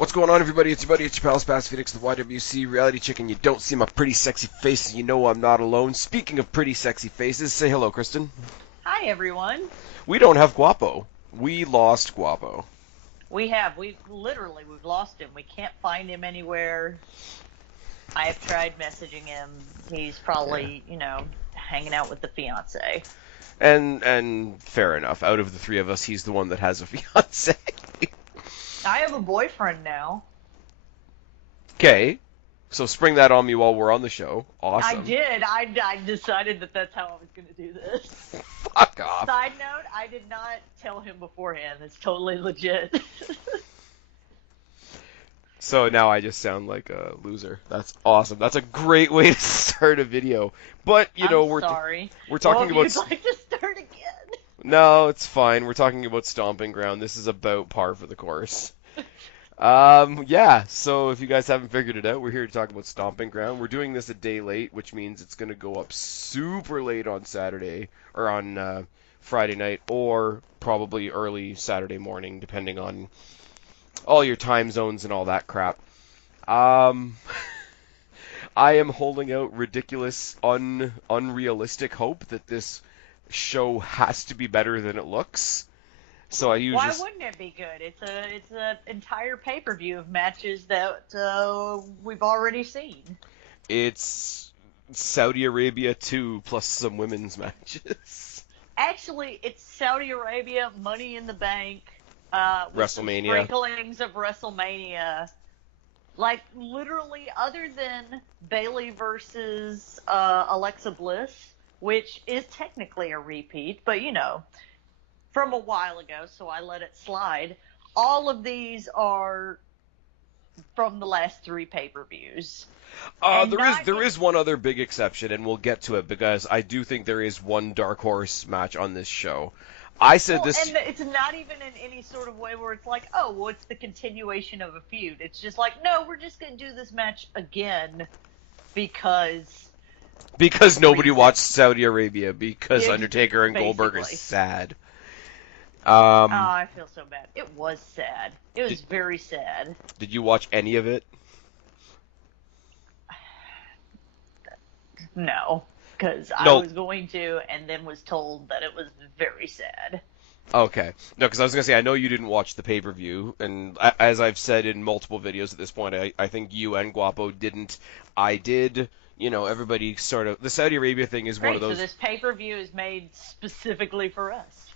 What's going on, everybody? It's your buddy, it's your pal, Spaz Phoenix, the YWC Reality Chicken. You don't see my pretty sexy face, you know I'm not alone. Speaking of pretty sexy faces, say hello, Kristen. Hi, everyone. We don't have Guapo. We lost Guapo. We've lost him. We can't find him anywhere. I have tried messaging him. He's probably, hanging out with the fiance. And fair enough. Out of the three of us, he's the one that has a fiance. I have a boyfriend now. Okay. So spring that on me while we're on the show. Awesome. I did. I decided that that's how I was going to do this. Fuck off. Side note, I did not tell him beforehand. It's totally legit. So now I just sound like a loser. That's awesome. That's a great way to start a video. But, we're sorry. We're talking well, about... if you'd like to start again. No, it's fine. We're talking about Stomping Ground. This is about par for the course. Yeah, so if you guys haven't figured it out, we're here to talk about Stomping Ground. We're doing this a day late, which means it's going to go up super late on Saturday, or on Friday night, or probably early Saturday morning, depending on all your time zones and all that crap. I am holding out ridiculous, unrealistic hope that this show has to be better than it looks. So I use Why wouldn't it be good? It's an entire pay-per-view of matches that we've already seen. It's Saudi Arabia 2 plus some women's matches. Actually, it's Saudi Arabia, Money in the Bank, with some WrestleMania. sprinklings of WrestleMania. Like, literally, other than Bayley versus Alexa Bliss, which is technically a repeat, but from a while ago, so I let it slide. All of these are from the last three pay-per-views. There is one other big exception, and we'll get to it because I do think there is one dark horse match on this show. I said this, and it's not even in any sort of way where it's like, oh, well, it's the continuation of a feud. It's just like, no, we're just going to do this match again because nobody watched Saudi Arabia because Undertaker and Goldberg is basically sad. Oh, I feel so bad. It was sad. It was very sad. Did you watch any of it? No, because I No. was going to, and then was told that it was very sad. Okay. No, because I was going to say, I know you didn't watch the pay-per-view, and as I've said in multiple videos at this point, I think you and Guapo didn't. I did. Everybody sort of... The Saudi Arabia thing is one of those... So this pay-per-view is made specifically for us.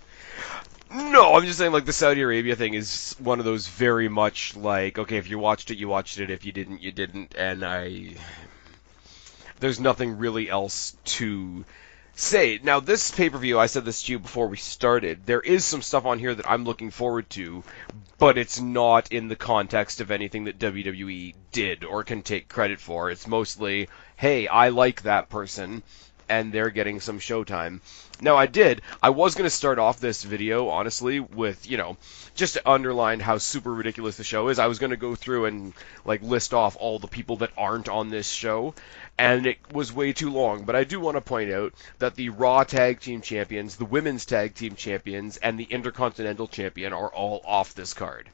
No, I'm just saying, like, the Saudi Arabia thing is one of those very much like, okay, if you watched it, you watched it. If you didn't, you didn't. And there's nothing really else to say. Now, this pay-per-view, I said this to you before we started, there is some stuff on here that I'm looking forward to, but it's not in the context of anything that WWE did or can take credit for. It's mostly, hey, I like that person, and they're getting some showtime. Now, I was going to start off this video, honestly, with, just to underline how super ridiculous the show is. I was going to go through and, list off all the people that aren't on this show, and it was way too long. But I do want to point out that the Raw Tag Team Champions, the Women's Tag Team Champions, and the Intercontinental Champion are all off this card.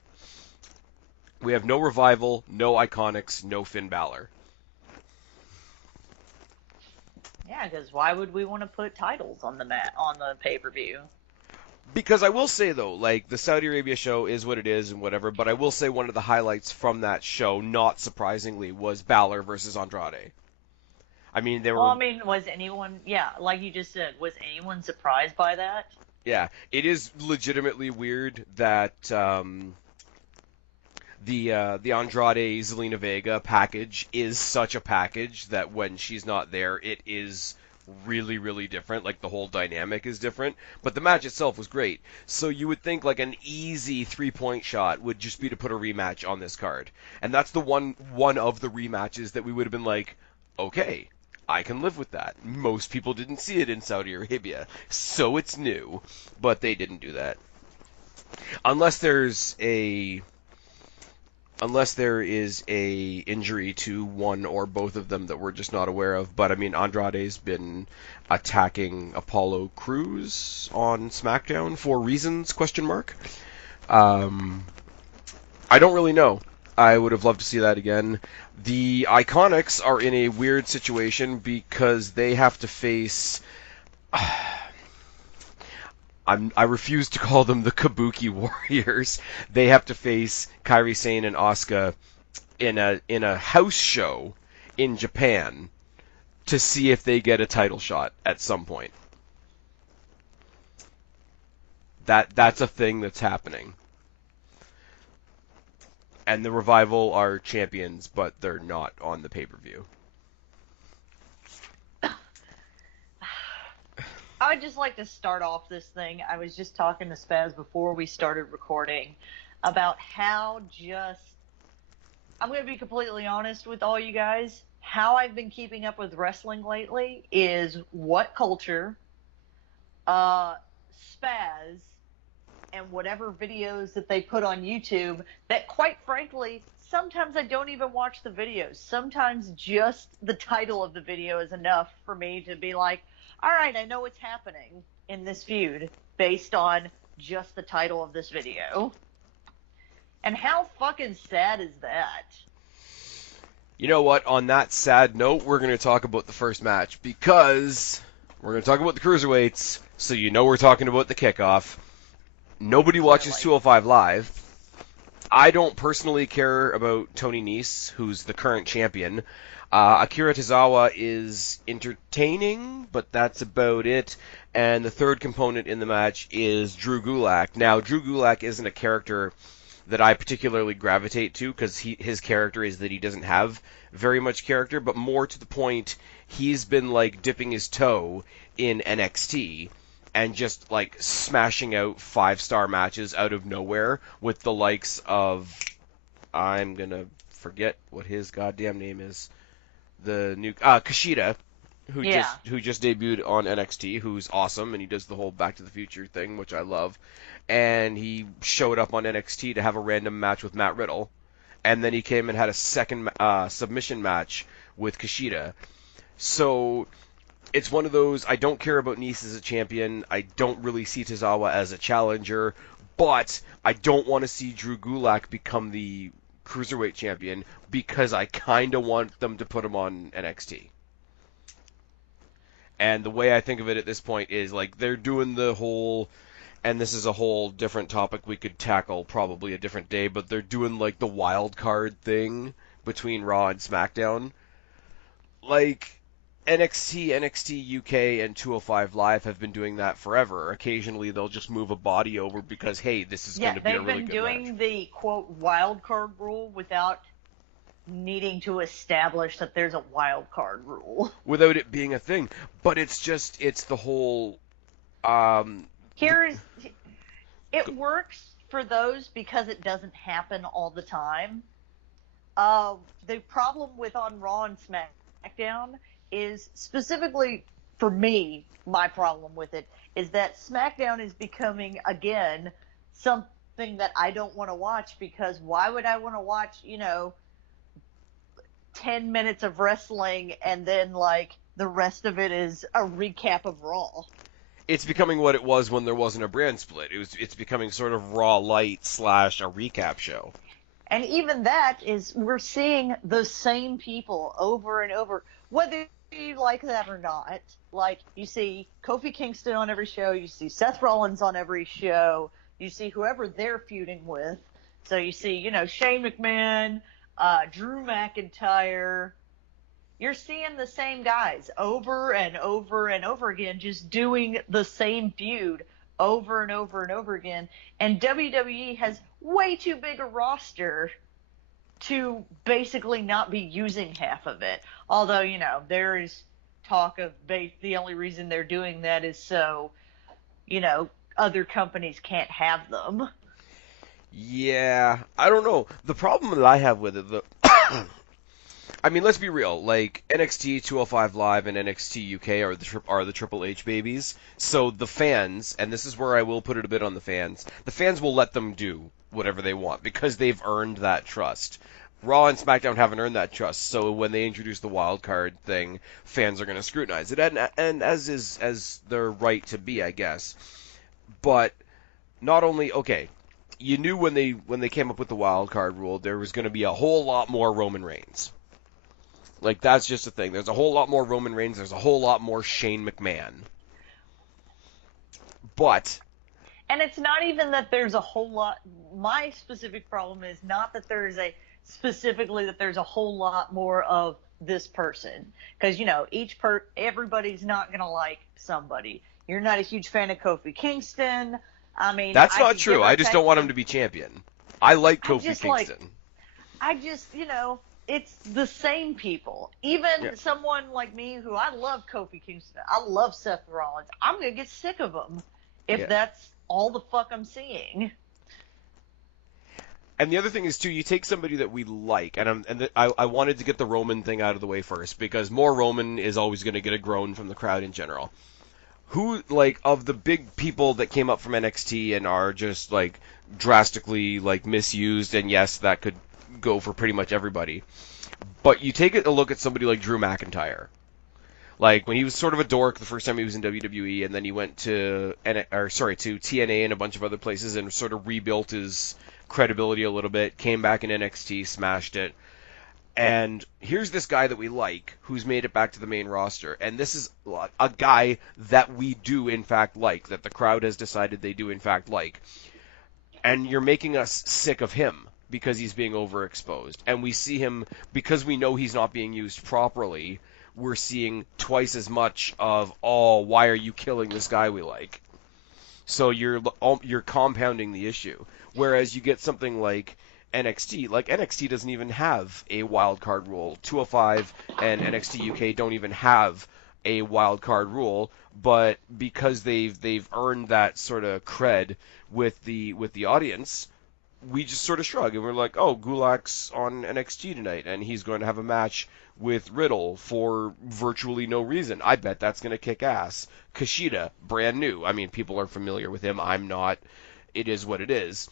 We have no Revival, no Iconics, no Finn Balor. Yeah, because why would we want to put titles on the pay-per-view? Because I will say, though, the Saudi Arabia show is what it is and whatever, but I will say one of the highlights from that show, not surprisingly, was Balor versus Andrade. I mean, was anyone, like you just said, was anyone surprised by that? Yeah, it is legitimately weird that the Andrade Zelina Vega package is such a package that when she's not there, it is really, really different. Like, the whole dynamic is different. But the match itself was great. So you would think, an easy three-point shot would just be to put a rematch on this card. And that's the one of the rematches that we would have been like, okay, I can live with that. Most people didn't see it in Saudi Arabia, so it's new. But they didn't do that. Unless there is a injury to one or both of them that we're just not aware of. But, I mean, Andrade's been attacking Apollo Crews on SmackDown for reasons, ? I don't really know. I would have loved to see that again. The Iconics are in a weird situation because they have to face. I refuse to call them the Kabuki Warriors. They have to face Kairi Sane and Asuka in a house show in Japan to see if they get a title shot at some point. That's a thing that's happening. And the Revival are champions, but they're not on the pay-per-view. I would just like to start off this thing. I was just talking to Spaz before we started recording about how I'm going to be completely honest with all you guys. How I've been keeping up with wrestling lately is What Culture, Spaz, and whatever videos that they put on YouTube that, quite frankly, sometimes I don't even watch the videos. Sometimes just the title of the video is enough for me to be like, all right, I know what's happening in this feud based on just the title of this video. And how fucking sad is that? You know what? On that sad note, we're going to talk about the first match because we're going to talk about the cruiserweights, so you know we're talking about the kickoff. Nobody watches 205 Live. I don't personally care about Tony Nese, who's the current champion. Akira Tozawa is entertaining, but that's about it. And the third component in the match is Drew Gulak. Now, Drew Gulak isn't a character that I particularly gravitate to because his character is that he doesn't have very much character, but more to the point, he's been like dipping his toe in NXT and just like smashing out 5-star matches out of nowhere with the likes of, I'm gonna forget what his goddamn name is, the new Kushida, who just debuted on NXT, who's awesome, and he does the whole Back to the Future thing, which I love. And he showed up on NXT to have a random match with Matt Riddle, and then he came and had a second submission match with Kushida. So it's one of those, I don't care about Nese as a champion, I don't really see Tozawa as a challenger, but I don't want to see Drew Gulak become the Cruiserweight champion because I kind of want them to put him on NXT. And the way I think of it at this point is, like, they're doing the whole, and this is a whole different topic we could tackle probably a different day, but they're doing, like, the wild card thing between Raw and SmackDown. Like, NXT UK, and 205 Live have been doing that forever. Occasionally they'll just move a body over because, hey, this is going to be a really good match. Yeah, they've been doing the, quote, wild card rule without needing to establish that there's a wild card rule. Without it being a thing. But it's the whole... It works for those because it doesn't happen all the time. The problem with on Raw and SmackDown is, specifically for me, my problem with it is that SmackDown is becoming, again, something that I don't want to watch, because why would I want to watch, 10 minutes of wrestling and then, like, the rest of it is a recap of Raw? It's becoming what it was when there wasn't a brand split. It's becoming sort of Raw Light / a recap show. And even that is, we're seeing the same people over and over, whether you like that or not. Like, you see Kofi Kingston on every show, you see Seth Rollins on every show, you see whoever they're feuding with. So you see, Shane McMahon, Drew McIntyre. You're seeing the same guys over and over and over again, just doing the same feud over and over and over again. And WWE has way too big a roster to basically not be using half of it. Although, there is talk of the only reason they're doing that is so, other companies can't have them. Yeah, I don't know. The problem that I have with it, I mean, let's be real. Like, NXT 205 Live and NXT UK are the Triple H babies. So the fans, and this is where I will put it a bit on the fans will let them do whatever they want because they've earned that trust. Raw and SmackDown haven't earned that trust, so when they introduce the wild card thing, fans are going to scrutinize it, and as their right to be, I guess. But not only, okay, you knew when they came up with the wild card rule, there was going to be a whole lot more Roman Reigns. Like that's just a thing. There's a whole lot more Roman Reigns. There's a whole lot more Shane McMahon. But And it's not even that there's a whole lot. My specific problem is not that there's a specifically that there's a whole lot more of this person, because everybody's not gonna like somebody. You're not a huge fan of Kofi Kingston. I mean, that's I not could give true. or I just don't take want him some. to be champion. I like I Kofi just Kingston. I just, it's the same people. Even Yeah. someone like me who I love Kofi Kingston, I love Seth Rollins. I'm gonna get sick of them if Yeah. that's all the fuck I'm seeing. And the other thing is too, you take somebody that we like, I wanted to get the Roman thing out of the way first because more Roman is always going to get a groan from the crowd in general. Who like of the big people that came up from NXT and are just like drastically like misused, and yes, that could go for pretty much everybody. But you take a look at somebody like Drew McIntyre. Like when he was sort of a dork the first time he was in WWE, and then he went to to TNA and a bunch of other places and sort of rebuilt his credibility a little bit. Came back in NXT, smashed it. And here's this guy that we like, who's made it back to the main roster, and this is a guy that we do in fact like, that the crowd has decided they do in fact like. And you're making us sick of him because he's being overexposed, and we see him because we know he's not being used properly. We're seeing twice as much of, oh, why are you killing this guy we like? So you're compounding the issue. Whereas you get something like NXT doesn't even have a wild card rule. 205 and NXT UK don't even have a wild card rule, but because they've earned that sort of cred with the audience, we just sort of shrug and we're like, oh, Gulak's on NXT tonight and he's going to have a match with Riddle for virtually no reason. I bet that's going to kick ass. Kushida, brand new. I mean, people are familiar with him. I'm not. It is what it is.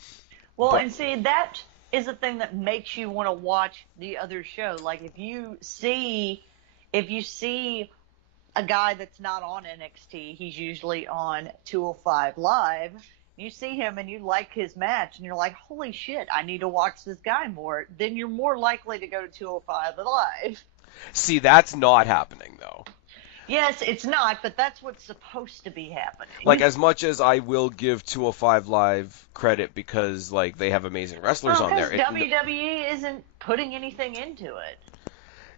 Well, But and see, that is the thing that makes you want to watch the other show. Like if you see a guy that's not on NXT, he's usually on 205 Live. You see him and you like his match, and you're like, holy shit, I need to watch this guy more. Then you're more likely to go to 205 Live. see, that's not happening though. Yes, it's not, but that's what's supposed to be happening. Like, as much as I will give 205 Live credit because like they have amazing wrestlers on there, Because WWE isn't putting anything into it.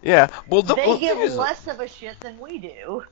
yeah. Well, They give thing is, less of a shit than we do.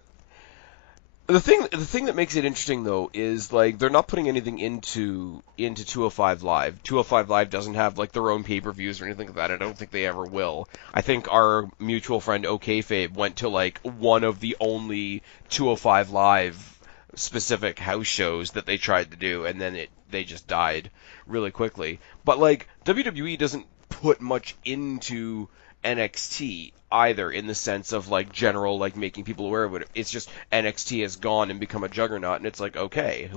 the thing that makes it interesting though is like they're not putting anything into 205 Live. 205 Live doesn't have like their own pay-per-views or anything like that. I don't think they ever will. I think our mutual friend OKFabe went to like one of the only 205 Live specific house shows that they tried to do, and then they just died really quickly. But like WWE doesn't put much into NXT either, in the sense of like general like making people aware of it. It's just NXT has gone and become a juggernaut, and it's like, okay,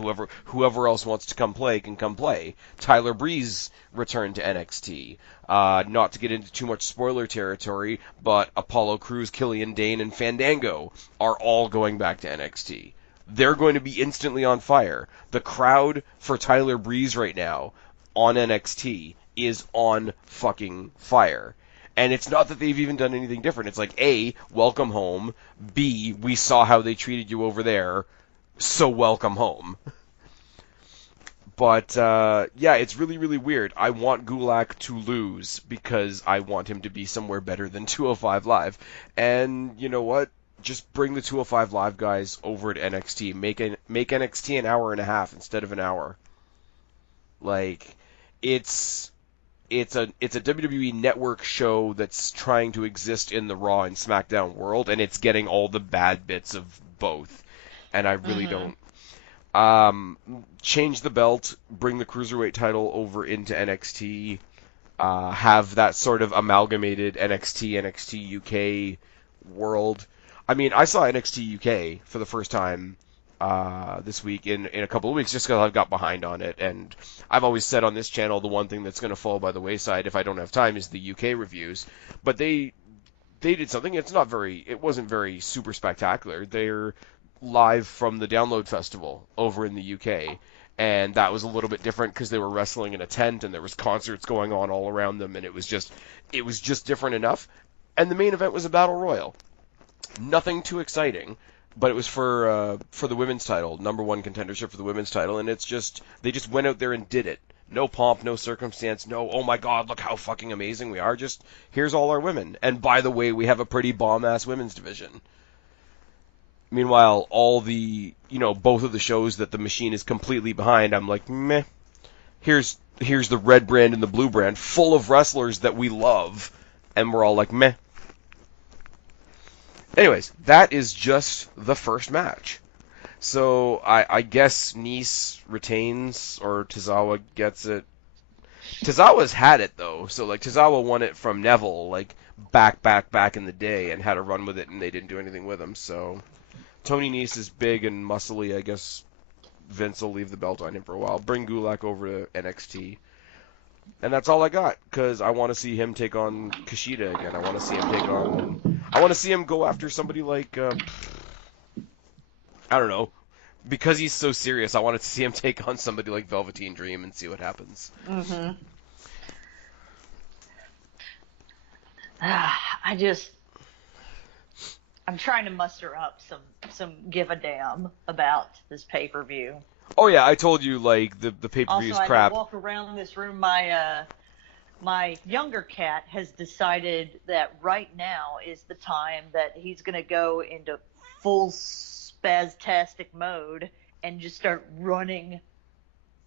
whoever else wants to come play can come play. Tyler Breeze returned to NXT. Not to get into too much spoiler territory, but Apollo Crews, Killian Dane, and Fandango are all going back to NXT. They're going to be instantly on fire. The crowd for Tyler Breeze right now on NXT is on fucking fire. And it's not that they've even done anything different. It's like, A, welcome home. B, we saw how they treated you over there, so welcome home. But, yeah, it's really, really weird. I want Gulak to lose because I want him to be somewhere better than 205 Live. And you know what? Just bring the 205 Live guys over to NXT. Make NXT an hour and a half instead of an hour. Like, it's a WWE Network show that's trying to exist in the Raw and SmackDown world, and it's getting all the bad bits of both. And I really don't. Change the belt, bring the Cruiserweight title over into NXT, have that sort of amalgamated NXT UK world. I mean, I saw NXT UK for the first time this week in a couple of weeks just because I've got behind on it. And I've always said on this channel the one thing that's going to fall by the wayside if I don't have time is the UK reviews. But they did something. It wasn't very super spectacular. They're live from the Download Festival over in the UK. and that was a little bit different because they were wrestling in a tent and there was concerts going on all around them, and it was just different enough. And the main event was a battle royal. Nothing too exciting, but it was for the women's title, number one contendership for the women's title, and they just went out there and did it. No pomp, no circumstance, no, oh my god, look how fucking amazing we are. Just, here's all our women. And by the way, we have a pretty bomb-ass women's division. Meanwhile, both of the shows that the machine is completely behind, I'm like, meh. Here's the red brand and the blue brand, full of wrestlers that we love, and we're all like, meh. Anyways, that is just the first match. So I guess Nice retains or Tozawa gets it. Tozawa's had it though, so like Tozawa won it from Neville like back in the day and had a run with it, and they didn't do anything with him. So Tony Nese is big and muscly. I guess Vince will leave the belt on him for a while. Bring Gulak over to NXT. And that's all I got, because I want to see him take on Kushida again. I want to see him I want to see him go after somebody like, I don't know. Because he's so serious, I wanted to see him take on somebody like Velveteen Dream and see what happens. Mm-hmm. I'm trying to muster up some give a damn about this pay-per-view. Oh yeah, I told you, like, the pay-per-view is Also, crap. I walk around this room, my younger cat has decided that right now is the time that he's going to go into full spastastic mode and just start running,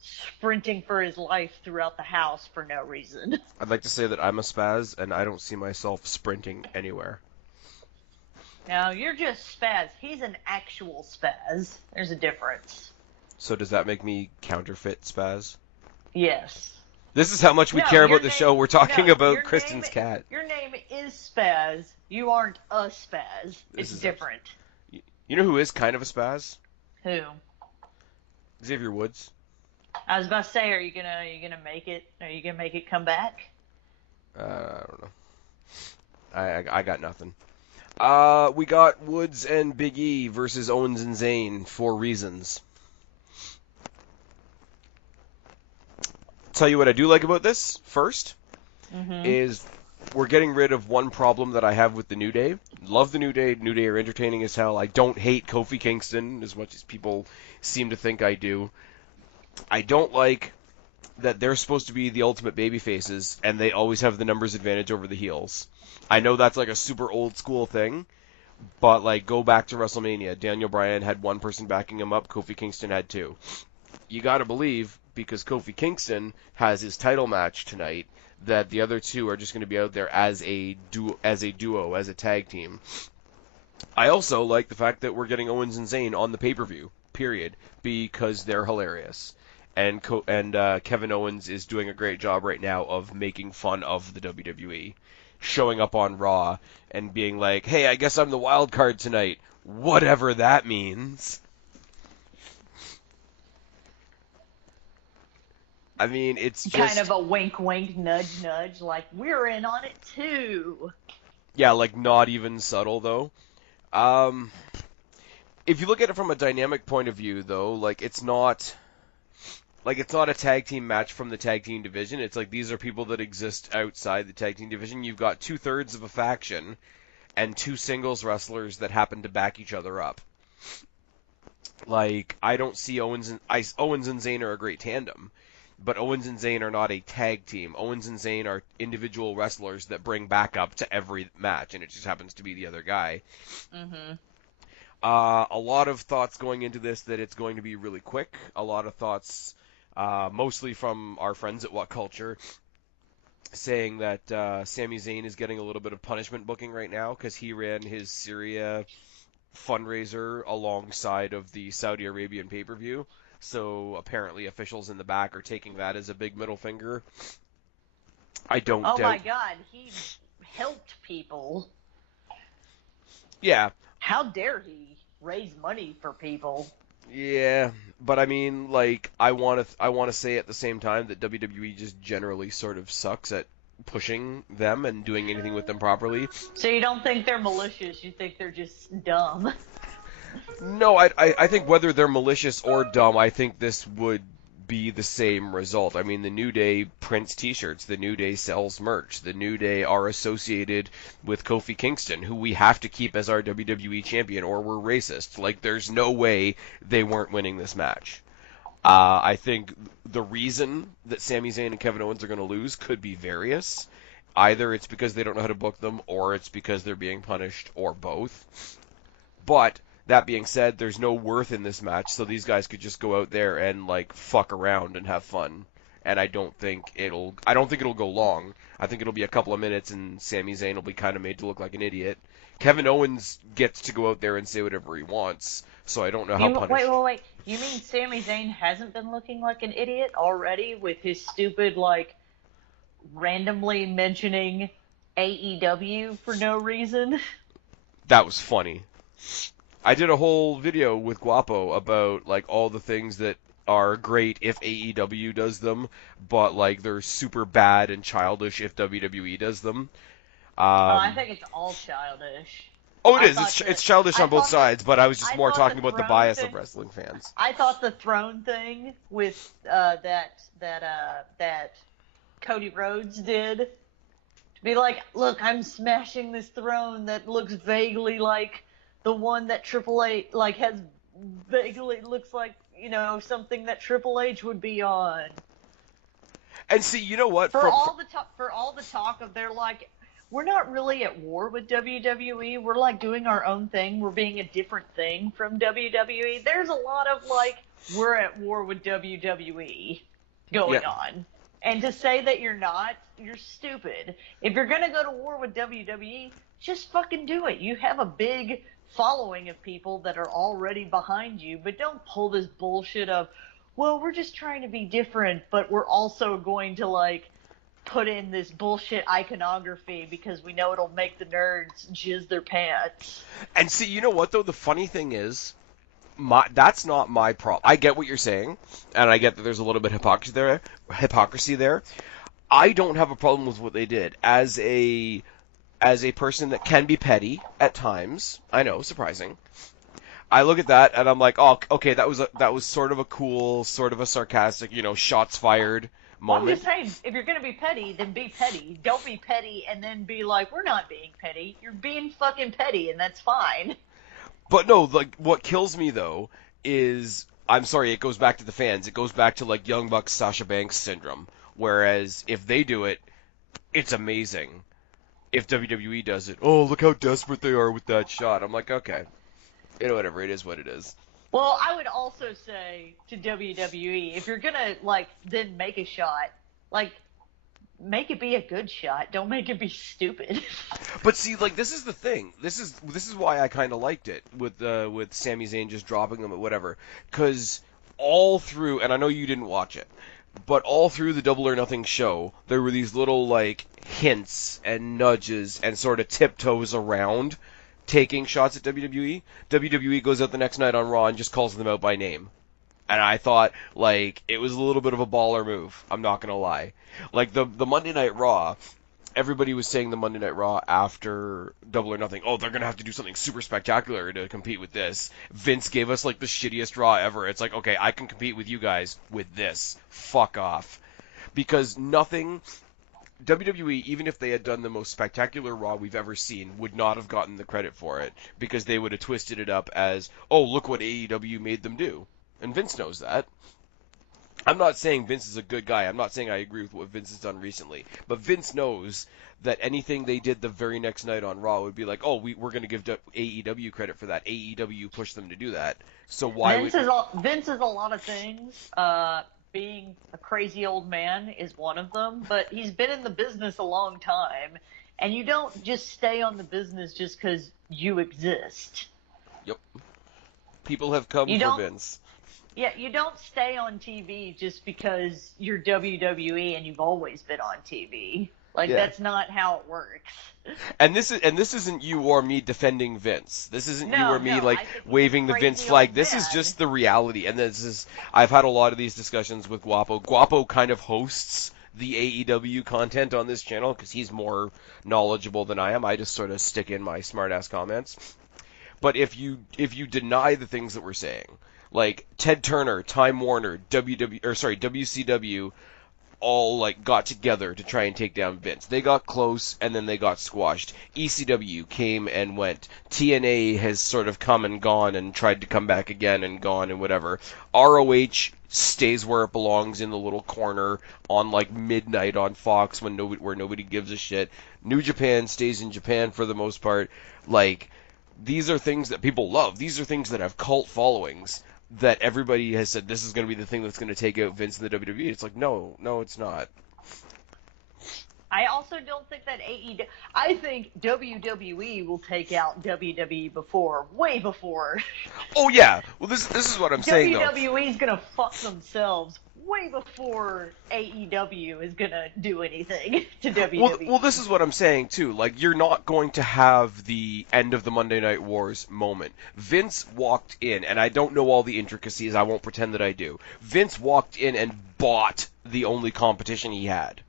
sprinting for his life throughout the house for no reason. I'd like to say that I'm a spaz, and I don't see myself sprinting anywhere. Now, you're just spaz. He's an actual spaz. There's a difference. So does that make me counterfeit spaz? Yes. This is how much we care about the show. We're talking about Kristen's cat. Your name is Spaz. You aren't a spaz. It's different. You know who is kind of a spaz? Who? Xavier Woods. I was about to say, are you gonna make it? Are you gonna make it come back? I don't know. I got nothing. We got Woods and Big E versus Owens and Zayn for reasons. Tell you what I do like about this first is we're getting rid of one problem that I have with the New Day. Love the New Day. New Day are entertaining as hell. I don't hate Kofi Kingston as much as people seem to think I do. I don't like that they're supposed to be the ultimate baby faces and they always have the numbers advantage over the heels. I know that's like a super old school thing, but like go back to WrestleMania. Daniel Bryan had one person backing him up. Kofi Kingston had two. You gotta believe, because Kofi Kingston has his title match tonight, that the other two are just going to be out there as a duo, as a tag team. I also like the fact that we're getting Owens and Zayn on the pay-per-view, period, because they're hilarious. And Kevin Owens is doing a great job right now of making fun of the WWE, showing up on Raw and being like, hey, I guess I'm the wild card tonight, whatever that means. I mean, it's just kind of a wink, wink, nudge, nudge. Like we're in on it too. Yeah, like not even subtle though. If you look at it from a dynamic point of view, though, like it's not a tag team match from the tag team division. It's like these are people that exist outside the tag team division. You've got 2/3 of a faction and two singles wrestlers that happen to back each other up. Like I don't see Owens and Zayn are a great tandem. But Owens and Zayn are not a tag team. Owens and Zayn are individual wrestlers that bring backup to every match, and it just happens to be the other guy. A lot of thoughts going into this that it's going to be really quick. A lot of thoughts, mostly from our friends at What Culture, saying that Sami Zayn is getting a little bit of punishment booking right now because he ran his Syria fundraiser alongside of the Saudi Arabian pay-per-view. So apparently officials in the back are taking that as a big middle finger. I don't doubt... Oh my god, he helped people. Yeah. How dare he raise money for people? Yeah, but I mean, like, I want to say at the same time that WWE just generally sort of sucks at pushing them and doing anything with them properly. So you don't think they're malicious, you think they're just dumb? No, I think whether they're malicious or dumb, I think this would be the same result. I mean, the New Day prints T-shirts, the New Day sells merch, the New Day are associated with Kofi Kingston, who we have to keep as our WWE champion, or we're racist. Like, there's no way they weren't winning this match. I think the reason that Sami Zayn and Kevin Owens are going to lose could be various. Either it's because they don't know how to book them, or it's because they're being punished, or both. But that being said, there's no worth in this match, so these guys could just go out there and like fuck around and have fun. And I don't think it'll go long. I think it'll be a couple of minutes, and Sami Zayn will be kind of made to look like an idiot. Kevin Owens gets to go out there and say whatever he wants, so I don't know how punished. Wait. You mean Sami Zayn hasn't been looking like an idiot already with his stupid, like, randomly mentioning AEW for no reason? That was funny. I did a whole video with Guapo about like all the things that are great if AEW does them, but like they're super bad and childish if WWE does them. I Um, think it's all childish. oh, it I is. thought It's childish on both sides, but I was just I more thought talking the about the throne bias thing. of wrestling fans. I thought the throne thing with that Cody Rhodes did, to be like, look, I'm smashing this throne that looks vaguely like the one that Triple H, like, has vaguely looks like, something that Triple H would be on. And see, you know what? For all the talk of they're like, we're not really at war with WWE. We're like doing our own thing. We're being a different thing from WWE. There's a lot of like, we're at war with WWE going on. And to say that you're not, you're stupid. If you're going to go to war with WWE, just fucking do it. You have a big following of people that are already behind you, but don't pull this bullshit of, well, we're just trying to be different, but we're also going to like put in this bullshit iconography because we know it'll make the nerds jizz their pants. And see, you know what though? The funny thing is, that's not my problem. I get what you're saying, and I get that there's a little bit of hypocrisy there. I don't have a problem with what they did as a person that can be petty at times. I know, surprising. I look at that and I'm like, oh, okay, that was sort of a cool, sort of a sarcastic, shots fired Well, I'm moment. just saying, if you're going to be petty, then be petty. Don't be petty and then be like, we're not being petty. You're being fucking petty, and that's fine. But no, like what kills me though is I'm sorry, it goes back to the fans. It goes back to like Young Bucks Sasha Banks syndrome. Whereas if they do it, it's amazing. If WWE does it, oh look how desperate they are with that shot. I'm like, okay, whatever, it is what it is. Well, I would also say to WWE, if you're going to, like, then make a shot, like, make it be a good shot. Don't make it be stupid. But see, like this is the thing. This is why I kind of liked it with Sami Zayn just dropping them at whatever. Because all through, and I know you didn't watch it, but all through the Double or Nothing show, there were these little like hints and nudges and sort of tiptoes around taking shots at WWE. WWE goes out the next night on Raw and just calls them out by name. And I thought, like, it was a little bit of a baller move. I'm not gonna lie. Like the Monday Night Raw, everybody was saying the Monday Night Raw after Double or Nothing, oh, they're gonna have to do something super spectacular to compete with this. Vince gave us like the shittiest Raw ever. It's like, okay, I can compete with you guys with this. Fuck off. Because nothing, WWE, even if they had done the most spectacular Raw we've ever seen, would not have gotten the credit for it because they would have twisted it up as, oh, look what AEW made them do. And Vince knows that. I'm not saying Vince is a good guy. I'm not saying I agree with what Vince has done recently. But Vince knows that anything they did the very next night on Raw would be like, oh, we're going to give AEW credit for that. AEW pushed them to do that. So why Vince is a lot of things. Being a crazy old man is one of them, but he's been in the business a long time, and you don't just stay on the business just because you exist. Yep. People have come for Vince. Yeah, you don't stay on TV just because you're WWE and you've always been on TV. Like, that's not how it works. And this isn't you or me defending Vince. This isn't you or me like waving the Vince crazy flag. old This man. is just the reality. And I've had a lot of these discussions with Guapo. Guapo kind of hosts the AEW content on this channel because he's more knowledgeable than I am. I just sort of stick in my smart ass comments. But if you deny the things that we're saying, like Ted Turner, Time Warner, WCW, all like got together to try and take down Vince. They got close and then they got squashed. ECW came and went. TNA has sort of come and gone and tried to come back again and gone and whatever. ROH stays where it belongs in the little corner on like midnight on Fox where nobody gives a shit. New Japan stays in Japan for the most part. Like these are things that people love. These are things that have cult followings that everybody has said this is going to be the thing that's going to take out Vince in the WWE. It's like, no, it's not. I also don't think that AEW. I think WWE will take out WWE way before. Oh yeah. Well, this is what I'm saying though. WWE is gonna fuck themselves way before AEW is gonna do anything to WWE. Well, this is what I'm saying too. Like, you're not going to have the end of the Monday Night Wars moment. Vince walked in, and I don't know all the intricacies. I won't pretend that I do. Vince walked in and bought the only competition he had.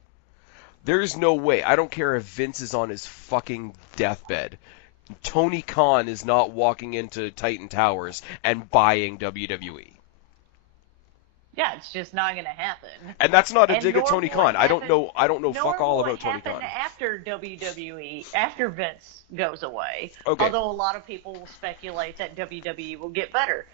There's no way. I don't care if Vince is on his fucking deathbed. Tony Khan is not walking into Titan Towers and buying WWE. Yeah, it's just not going to happen. And that's not a dig at Tony Khan. I don't know fuck all about Tony Khan. After WWE, after Vince goes away. Okay. Although a lot of people will speculate that WWE will get better.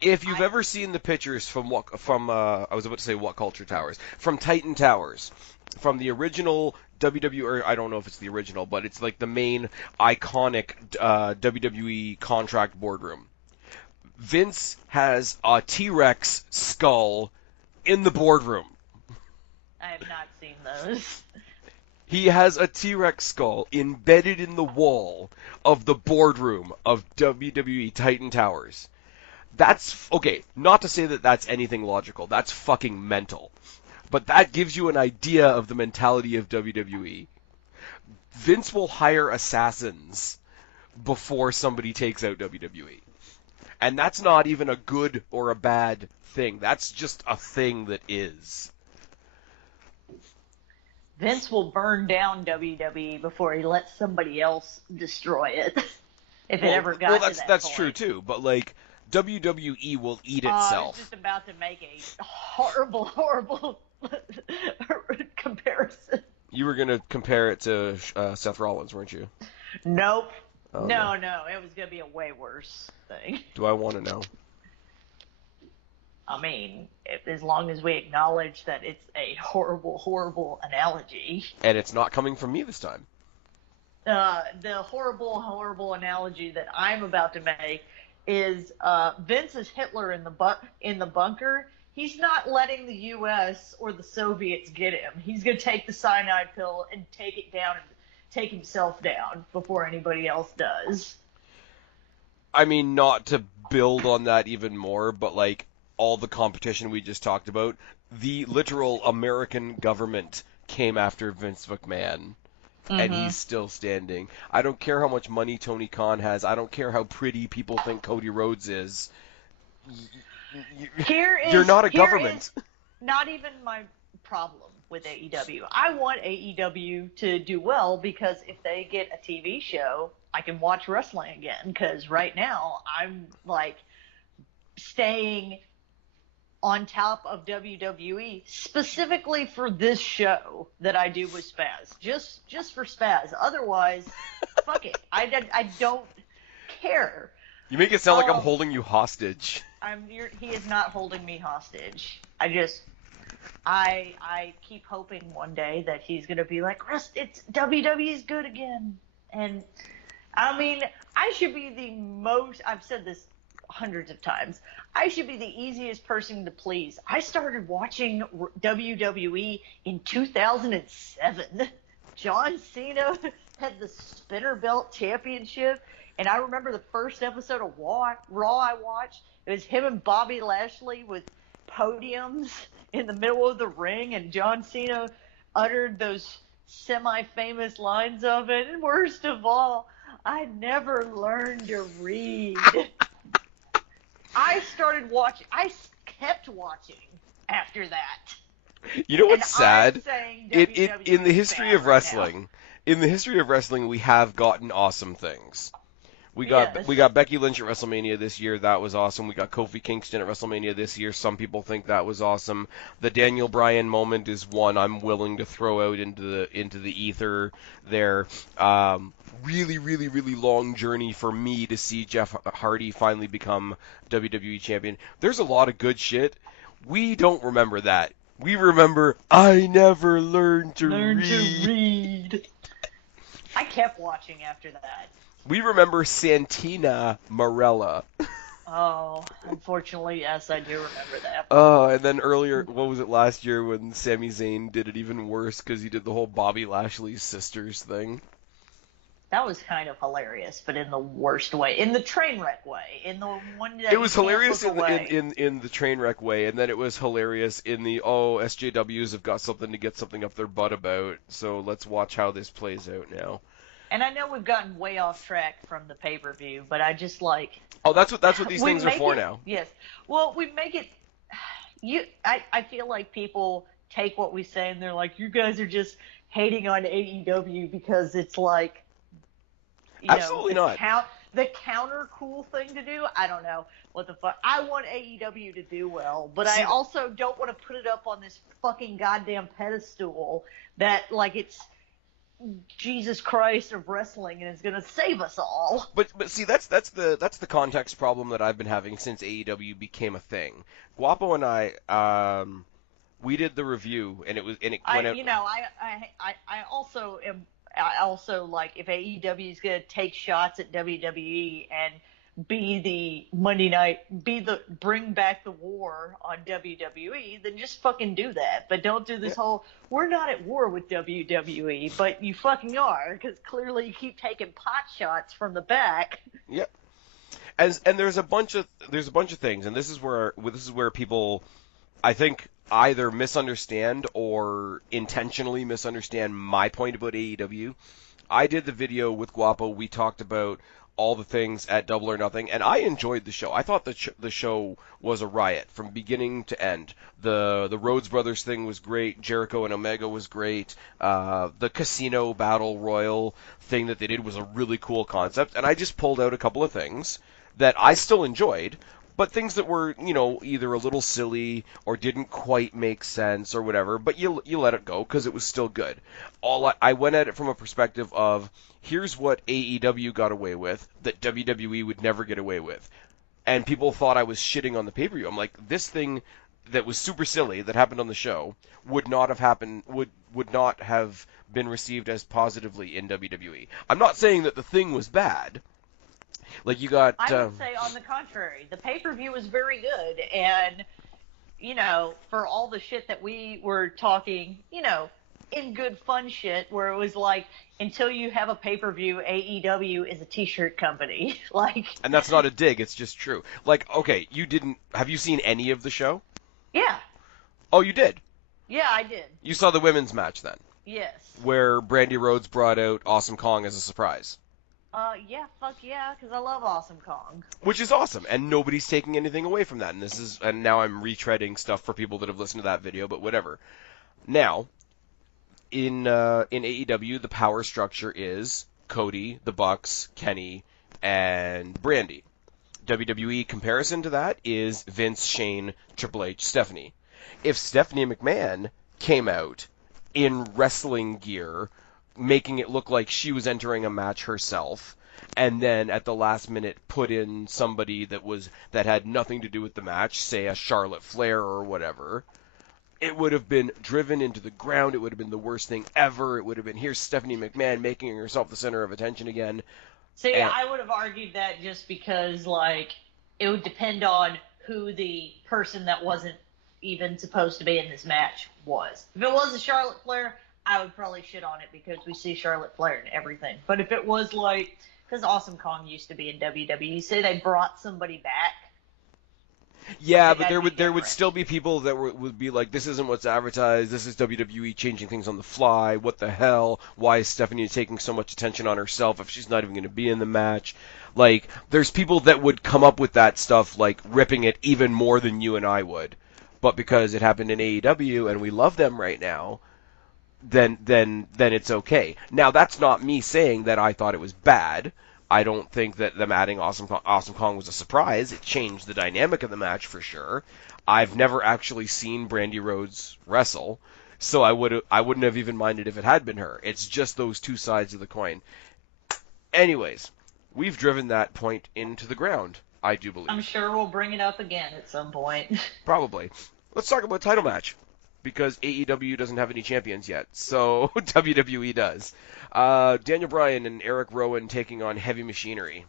If you've ever seen the pictures from I was about to say What Culture Towers, from Titan Towers, from the original WWE, or I don't know if it's the original, but it's like the main iconic WWE contract boardroom. Vince has a T-Rex skull in the boardroom. I have not seen those. He has a T-Rex skull embedded in the wall of the boardroom of WWE Titan Towers. That's, okay, not to say that that's anything logical. That's fucking mental. But that gives you an idea of the mentality of WWE. Vince will hire assassins before somebody takes out WWE. And that's not even a good or a bad thing. That's just a thing that is. Vince will burn down WWE before he lets somebody else destroy it. If it ever got to that point. That's true too, but like WWE will eat itself. I was just about to make a horrible comparison. You were gonna compare it to Seth Rollins, weren't you? Nope. Oh, no, it was gonna be a way worse thing. Do I want to know? I mean, as long as we acknowledge that it's a horrible analogy. And it's not coming from me this time. The horrible analogy that I'm about to make is Vince is Hitler in the bunker. He's not letting the U.S. or the Soviets get him. He's going to take the cyanide pill and take it down and take himself down before anybody else does. I mean, not to build on that even more, but like all the competition we just talked about, the literal American government came after Vince McMahon. Mm-hmm. And he's still standing. I don't care how much money Tony Khan has. I don't care how pretty people think Cody Rhodes is. You're not a government. Not even my problem with AEW. I want AEW to do well because if they get a TV show, I can watch wrestling again. Because right now, I'm like staying on top of WWE specifically for this show that I do with Spaz. Just for Spaz. Otherwise, fuck it. I don't care. You make it sound like I'm holding you hostage. He is not holding me hostage. I keep hoping one day that he's gonna be like, it's WWE's good again. And I mean, I should be I've said this hundreds of times. I should be the easiest person to please. I started watching WWE in 2007. John Cena had the Spinner Belt Championship, and I remember the first episode of Raw I watched. It was him and Bobby Lashley with podiums in the middle of the ring, and John Cena uttered those semi-famous lines of it. And worst of all, I never learned to read. I kept watching after that. You know what's sad? In the history of wrestling, we have gotten awesome things. Yes. we got Becky Lynch at WrestleMania this year. That was awesome. We got Kofi Kingston at WrestleMania this year. Some people think that was awesome. The Daniel Bryan moment is one I'm willing to throw out into the ether there. Really, really, really long journey for me to see Jeff Hardy finally become WWE champion. There's a lot of good shit. We don't remember that. We remember I never learned to Learn to read. read. I kept watching after that. We remember Santina Marella. Oh, unfortunately, yes, I do remember that. Oh, and then earlier, what was it last year when Sami Zayn did it even worse because he did the whole Bobby Lashley's sisters thing? That was kind of hilarious, but in the worst way, in the train wreck way, in the one that It was you can't hilarious look away. in the train wreck way, and then it was hilarious in the SJWs have got something to get something up their butt about, so let's watch how this plays out now. And I know we've gotten way off track from the pay-per-view, but I just like Oh, that's what these we things are make for it, now. Yes, well, we make it. I feel like people take what we say and they're like, you guys are just hating on AEW because it's like, Absolutely not. The counter cool thing to do. I don't know what the fuck. I want AEW to do well, but I also don't want to put it up on this fucking goddamn pedestal that like it's Jesus Christ of wrestling and is gonna save us all. But see, that's the context problem that I've been having since AEW became a thing. Guapo and I, we did the review, and it went out. I also like if AEW is gonna take shots at WWE and be the Monday night, bring back the war on WWE, then just fucking do that. But don't do this whole, we're not at war with WWE, but you fucking are, because clearly you keep taking pot shots from the back. Yep. And there's a bunch of things, and this is where people, I think, either misunderstand or intentionally misunderstand my point about AEW. I did the video with Guapo. We talked about all the things at Double or Nothing, and I enjoyed the show. I thought the show was a riot from beginning to end. The Rhodes Brothers thing was great. Jericho and Omega was great. The Casino Battle Royal thing that they did was a really cool concept, and I just pulled out a couple of things that I still enjoyed, but things that were, either a little silly or didn't quite make sense or whatever, but you let it go because it was still good. I went at it from a perspective of, here's what AEW got away with that WWE would never get away with. And people thought I was shitting on the pay-per-view. I'm like, this thing that was super silly that happened on the show would not have been received as positively in WWE. I'm not saying that the thing was bad. Like you got. I would say, on the contrary, the pay-per-view was very good, and for all the shit that we were talking, in good fun shit, where it was like, until you have a pay-per-view, AEW is a t-shirt company, like. And that's not a dig; it's just true. Like, okay, have you seen any of the show? Yeah. Oh, you did. Yeah, I did. You saw the women's match then. Yes. Where Brandy Rhodes brought out Awesome Kong as a surprise. Yeah, fuck yeah, because I love Awesome Kong. Which is awesome, and nobody's taking anything away from that. And now I'm retreading stuff for people that have listened to that video, but whatever. Now, in AEW, the power structure is Cody, the Bucks, Kenny, and Brandy. WWE comparison to that is Vince, Shane, Triple H, Stephanie. If Stephanie McMahon came out in wrestling gear, making it look like she was entering a match herself, and then at the last minute put in somebody that had nothing to do with the match, say a Charlotte Flair or whatever, it would have been driven into the ground. It would have been the worst thing ever. It would have been, here's Stephanie McMahon making herself the center of attention again. See, I would have argued that just because, like, it would depend on who the person that wasn't even supposed to be in this match was. If it was a Charlotte Flair, I would probably shit on it because we see Charlotte Flair and everything. But if it was like, because Awesome Kong used to be in WWE, say they brought somebody back. Yeah, but there would still be people that would be like, this isn't what's advertised. This is WWE changing things on the fly. What the hell? Why is Stephanie taking so much attention on herself if she's not even going to be in the match? Like, there's people that would come up with that stuff, like ripping it even more than you and I would. But because it happened in AEW and we love them right now, then it's okay. Now, that's not me saying that I thought it was bad. I don't think that them adding Awesome Kong was a surprise. It changed the dynamic of the match for sure. I've never actually seen Brandy Rhodes wrestle, so I wouldn't have even minded if it had been her. It's just those two sides of the coin. Anyways, we've driven that point into the ground, I do I'm believe. sure we'll bring it up again at some point. Probably. Let's talk about title match. Because AEW doesn't have any champions yet, so WWE does. Daniel Bryan and Eric Rowan taking on Heavy Machinery.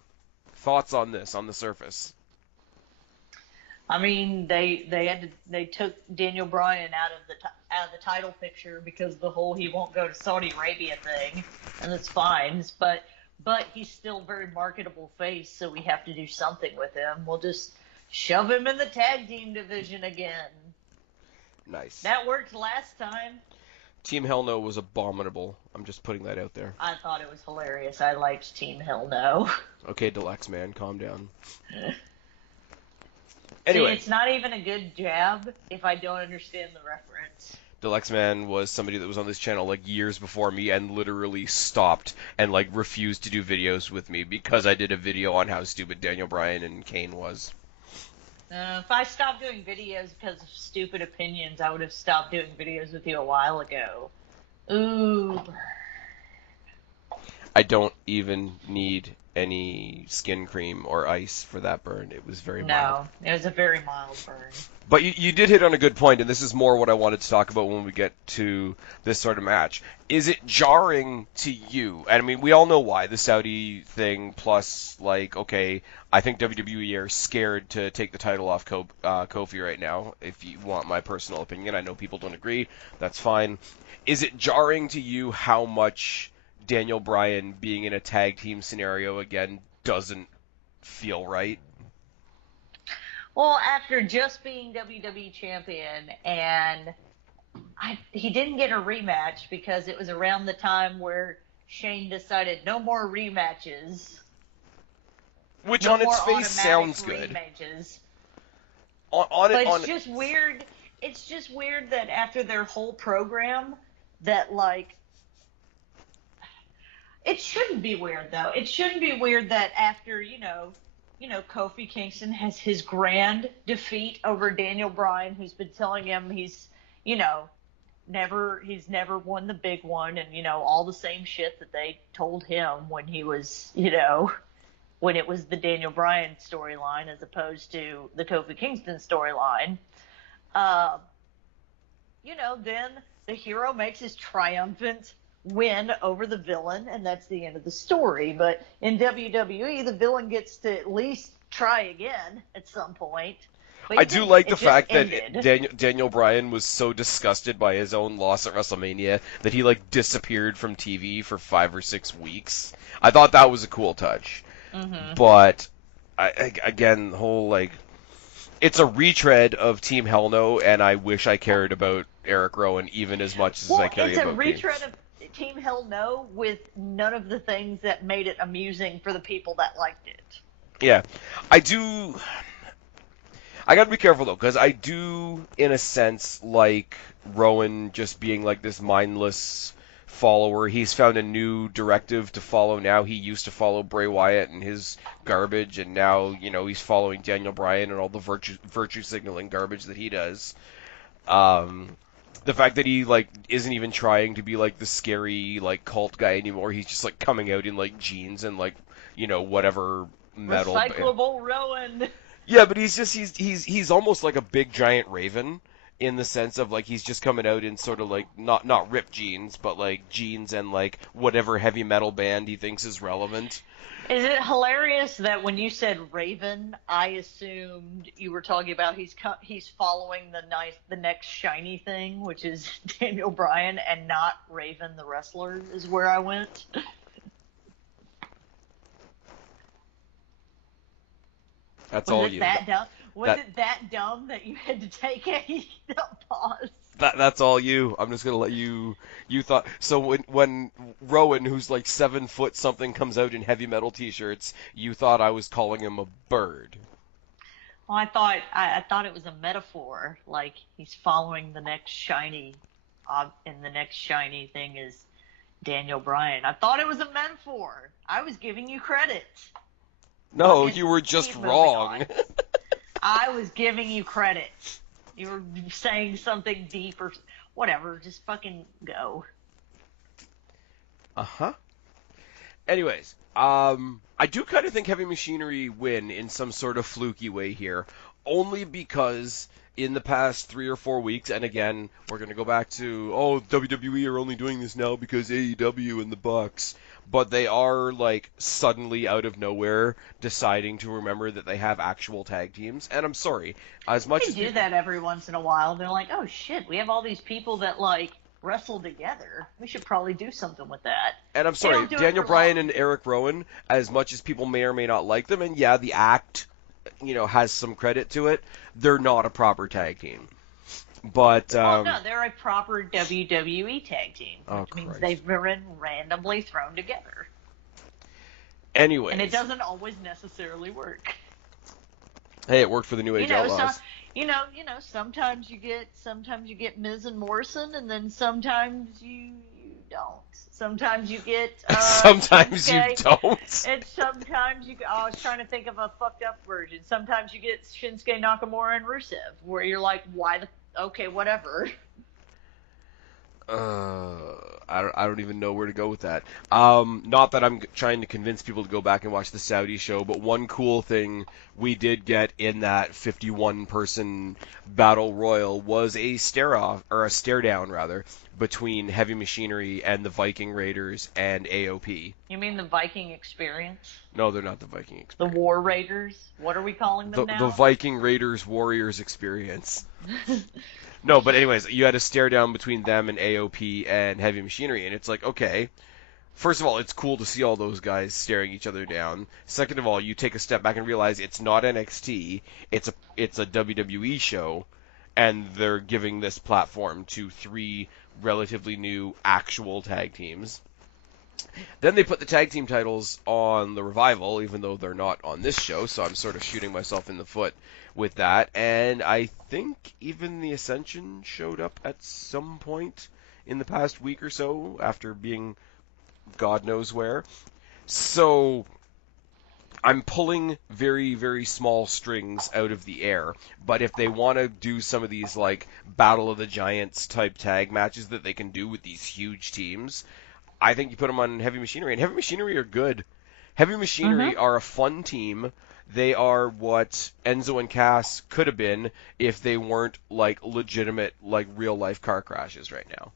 Thoughts on this on the surface? I mean, they took Daniel Bryan out of the title picture because of the whole he won't go to Saudi Arabia thing, and that's fine. But he's still a very marketable face, so we have to do something with him. We'll just shove him in the tag team division again. Nice. That worked last time. Team Hell No was abominable. I'm just putting that out there. I thought it was hilarious. I liked Team Hell No. Okay, Deluxe man, calm down. See, Anyway, it's not even a good jab if I don't understand the reference. Deluxe man was somebody that was on this channel like years before me and literally stopped and like refused to do videos with me because I did a video on how stupid Daniel Bryan and Kane was. If I stopped doing videos because of stupid opinions, I would have stopped doing videos with you a while ago. Ooh. I don't even need any skin cream or ice for that burn. It was very mild. No, it was a very mild burn. But you did hit on a good point, and this is more what I wanted to talk about when we get to this sort of match. Is it jarring to you? And I mean, we all know why. The Saudi thing, plus, like, okay, I think WWE are scared to take the title off Kofi right now, if you want my personal opinion. I know people don't agree. That's fine. Is it jarring to you how much Daniel Bryan being in a tag team scenario again doesn't feel right? Well, after just being WWE champion, and he didn't get a rematch because it was around the time where Shane decided no more rematches. Which No on its more face sounds automatic good. rematches. On But it, it's just weird. It's just weird that after their whole program, that like it shouldn't be weird though. It shouldn't be weird that after Kofi Kingston has his grand defeat over Daniel Bryan, who's been telling him you know, he's never won the big one, and all the same shit that they told him when he was when it was the Daniel Bryan storyline as opposed to the Kofi Kingston storyline. Uh, then the hero makes his triumphant win over the villain, and that's the end of the story. But in WWE, the villain gets to at least try again at some point. But I do like the fact that ended. Daniel Bryan was so disgusted by his own loss at WrestleMania that he like disappeared from TV for 5 or 6 weeks. I thought that was a cool touch. Mm-hmm. But again, the whole like it's a retread of Team Hell No, and I wish I cared about Eric Rowan even as much as I care It's a about retread of Team Hell No with none of the things that made it amusing for the people that liked it. Yeah, I do. I gotta be careful though, because I do, in a sense, like Rowan just being like this mindless follower. He's found a new directive to follow now. He used to follow Bray Wyatt and his garbage, and now he's following Daniel Bryan and all the virtue signaling garbage that he does. Um, the fact that he like isn't even trying to be like the scary like cult guy anymore. He's just like coming out in like jeans and like whatever metal. Recyclable Rowan. Yeah, but he's almost like a big giant raven in the sense of like he's just coming out in sort of like not ripped jeans, but like jeans and like whatever heavy metal band he thinks is relevant. Is it hilarious that when you said Raven, I assumed you were talking about he's following the next shiny thing, which is Daniel Bryan, and not Raven the wrestler is where I went. That's Was all it you. that dumb? Was it that dumb that you had to take a pause? That's all you. I'm just gonna let you. You thought so when Rowan, who's like 7 foot something, comes out in heavy metal t-shirts, you thought I was calling him a bird. Well, I thought it was a metaphor, like he's following the next shiny, and the next shiny thing is Daniel Bryan. I thought it was a metaphor. I was giving you credit. No, Fucking you were just keep moving wrong. on. I was giving you credit. You were saying something deep or whatever. Just fucking go. Uh-huh. Anyways, I do kind of think Heavy Machinery win in some sort of fluky way here, only because in the past 3 or 4 weeks, and again, we're going to go back to, oh, WWE are only doing this now because AEW and the Bucks, but they are, like, suddenly out of nowhere deciding to remember that they have actual tag teams, and I'm sorry, as much They as do that every once in a while. They're like, oh shit, we have all these people that like wrestle together. We should probably do something with that. And I'm They sorry, don't do it Daniel for Bryan long. and Eric Rowan, as much as people may or may not like them, and yeah, the act, has some credit to it, they're not a proper tag team. But, Well, no, they're a proper WWE tag team, oh, which means Christ. they've been randomly thrown together. Anyways. And it doesn't always necessarily work. Hey, it worked for the New Age So Outlaws. sometimes you get Miz and Morrison, and then sometimes you don't. Sometimes you get Sometimes you Shinsuke, don't. and sometimes you. Oh, I was trying to think of a fucked up version. Sometimes you get Shinsuke Nakamura and Rusev, where you're like, why the okay, whatever. I don't even know where to go with that. Not that I'm trying to convince people to go back and watch the Saudi show, but one cool thing we did get in that 51-person battle royal was a stare off, or a stare down rather, between Heavy Machinery and the Viking Raiders and AOP. You mean the Viking Experience? No, they're not the Viking The Experience. War Raiders? What are we calling them The now? Viking Raiders Warriors Experience. No, but anyways, you had a stare down between them and AOP and Heavy Machinery, and it's like, okay, first of all, it's cool to see all those guys staring each other down. Second of all, you take a step back and realize it's not NXT, it's a WWE show, and they're giving this platform to 3 relatively new actual tag teams. Then they put the tag team titles on the Revival, even though they're not on this show, so I'm sort of shooting myself in the foot with that. And I think even the Ascension showed up at some point in the past week or so, after being God knows where. So I'm pulling very, very small strings out of the air, but if they want to do some of these, like, Battle of the Giants type tag matches that they can do with these huge teams, I think you put them on Heavy Machinery, and Heavy Machinery are good. Heavy Machinery are a fun team. They are what Enzo and Cass could have been if they weren't, like, legitimate, like, real-life car crashes right now.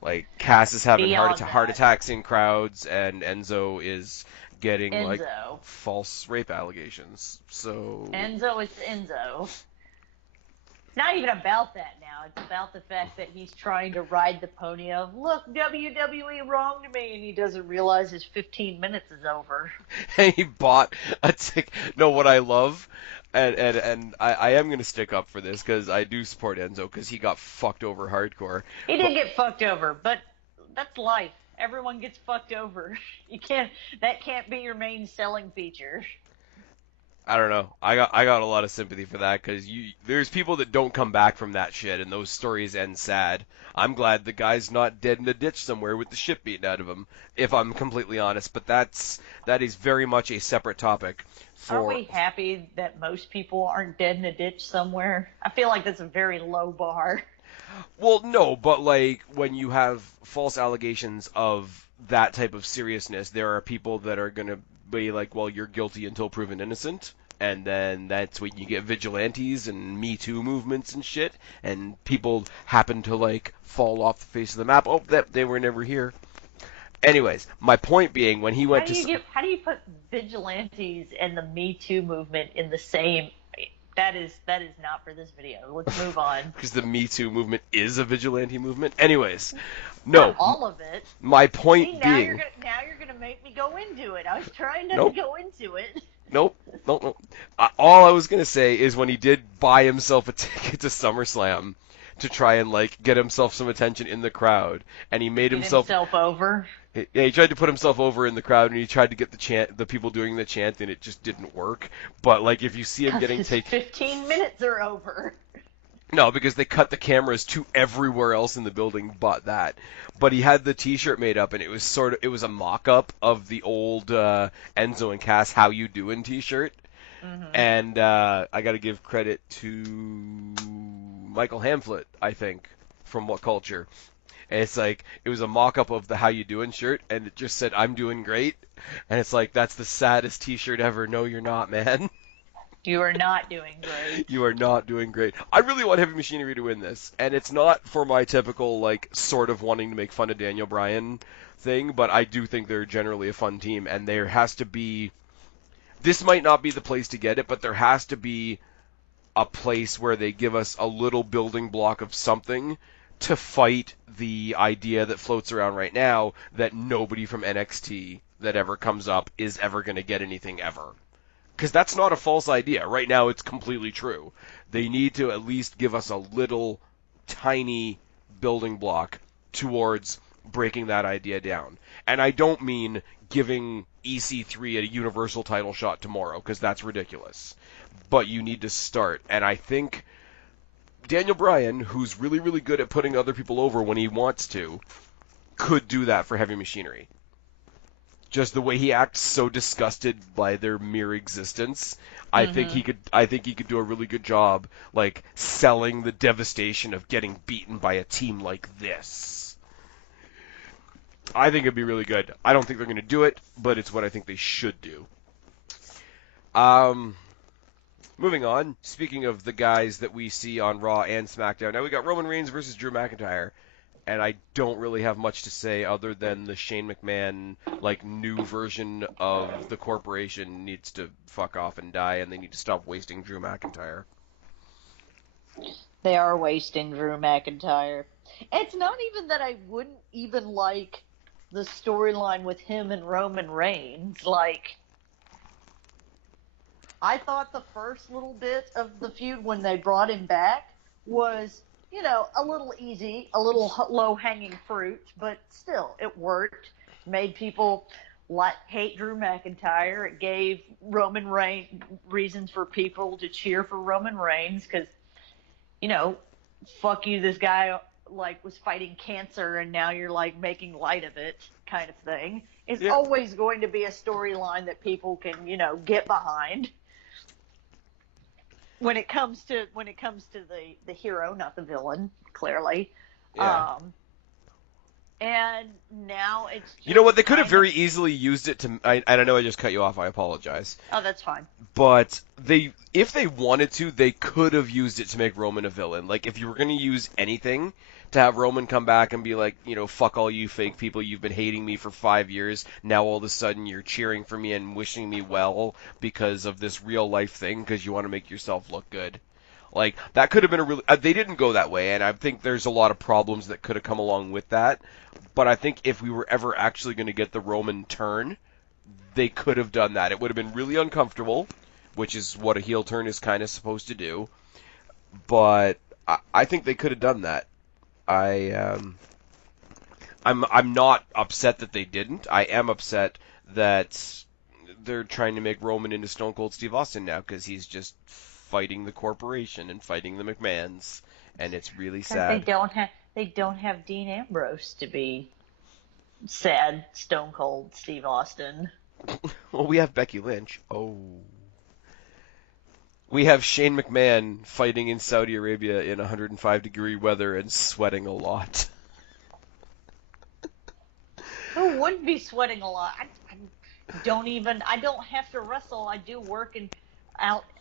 Like, Cass is having Beyond heart that. attacks in crowds, and Enzo is getting, like, Enzo. false rape allegations. So... Enzo is Enzo. It's not even about that now. It's about the fact that he's trying to ride the pony of, look, WWE wronged me, and he doesn't realize his 15 minutes is over. And he bought a ticket. No, what I love, and I am going to stick up for this, because I do support Enzo, because he got fucked over hardcore. He did get fucked over, but that's life. Everyone gets fucked over. That can't be your main selling feature. I don't know. I got a lot of sympathy for that, because there's people that don't come back from that shit, and those stories end sad. I'm glad the guy's not dead in a ditch somewhere with the shit beaten out of him, if I'm completely honest. But that is very much a separate topic. Aren't we happy that most people aren't dead in a ditch somewhere? I feel like that's a very low bar. Well, no, but like when you have false allegations of that type of seriousness, there are people that are going to be like, well, you're guilty until proven innocent. And then that's when you get vigilantes and Me Too movements and shit, and people happen to, like, fall off the face of the map. Oh, that they were never here. Anyways, my point being, when he went How do you put vigilantes and the Me Too movement in the same? That is not for this video. Let's move on. Because the Me Too movement is a vigilante movement. Anyways, no. Not all of it. My point See, being... now you're gonna make me go into it. I was trying not Nope. to go into it. Nope. All I was going to say is when he did buy himself a ticket to SummerSlam to try and, like, get himself some attention in the crowd, and he made Get himself over. Yeah, he tried to put himself over in the crowd, and he tried to get the people doing the chant, and it just didn't work. But, like, if you see him getting His taken... 15 minutes are over. No, because they cut the cameras to everywhere else in the building but that. But he had the T-shirt made up, and it was a mock-up of the old Enzo and Cass "How You Doing" T-shirt. Hmm. And I got to give credit to Michael Hamflet, I think, from What Culture. And it's like it was a mock-up of the "How You Doing" shirt, and it just said "I'm doing great," and it's like that's the saddest T-shirt ever. No, you're not, man. You are not doing great. You are not doing great. I really want Heavy Machinery to win this, and it's not for my typical like sort of wanting to make fun of Daniel Bryan thing, but I do think they're generally a fun team, and there has to be. This might not be the place to get it, but there has to be a place where they give us a little building block of something to fight the idea that floats around right now that nobody from NXT that ever comes up is ever going to get anything ever. Because that's not a false idea. Right now, it's completely true. They need to at least give us a little tiny building block towards breaking that idea down. And I don't mean giving EC3 a Universal title shot tomorrow, because that's ridiculous. But you need to start. And I think Daniel Bryan, who's really, really good at putting other people over when he wants to, could do that for Heavy Machinery. Just the way he acts so disgusted by their mere existence, I think Hmm. he could do a really good job like selling the devastation of getting beaten by a team like this. I think it'd be really good. I don't think they're going to do it, but it's what I think they should do. Um Moving on, speaking of the guys that we see on Raw and SmackDown, now we got Roman Reigns versus Drew McIntyre. And I don't really have much to say other than the Shane McMahon like new version of the corporation needs to fuck off and die, and they need to stop wasting Drew McIntyre. They are wasting Drew McIntyre. It's not even that I wouldn't even like the storyline with him and Roman Reigns. Like, I thought the first little bit of the feud when they brought him back was, a little easy, a little low hanging fruit, but still, it worked. Made people hate Drew McIntyre. It gave Roman Reigns reasons for people to cheer for Roman Reigns because, you know, fuck you, this guy like was fighting cancer and now you're like making light of it kind of thing. It's Yeah. always going to be a storyline that people can, get behind when it comes to the hero, not the villain, clearly. Yeah. Um, and now it's You know what? just They could have kind of very easily used it to. I know I just cut you off. I apologize. oh, that's fine. But if they wanted to, they could have used it to make Roman a villain. Like if you were going to use anything to have Roman come back and be like, fuck all you fake people, you've been hating me for 5 years. Now all of a sudden you're cheering for me and wishing me well because of this real life thing because you want to make yourself look good. Like that could have been a really. They didn't go that way, and I think there's a lot of problems that could have come along with that. But I think if we were ever actually going to get the Roman turn, they could have done that. It would have been really uncomfortable, which is what a heel turn is kind of supposed to do. But I think they could have done that. I'm not upset that they didn't. I am upset that they're trying to make Roman into Stone Cold Steve Austin now because he's just fighting the corporation and fighting the McMahons, and it's really Because they sad. don't have Dean Ambrose to be sad Stone Cold Steve Austin. Well, we have Becky Lynch. Oh. We have Shane McMahon fighting in Saudi Arabia in 105-degree weather and sweating a lot. Who wouldn't be sweating a lot? I don't have to wrestle. I do work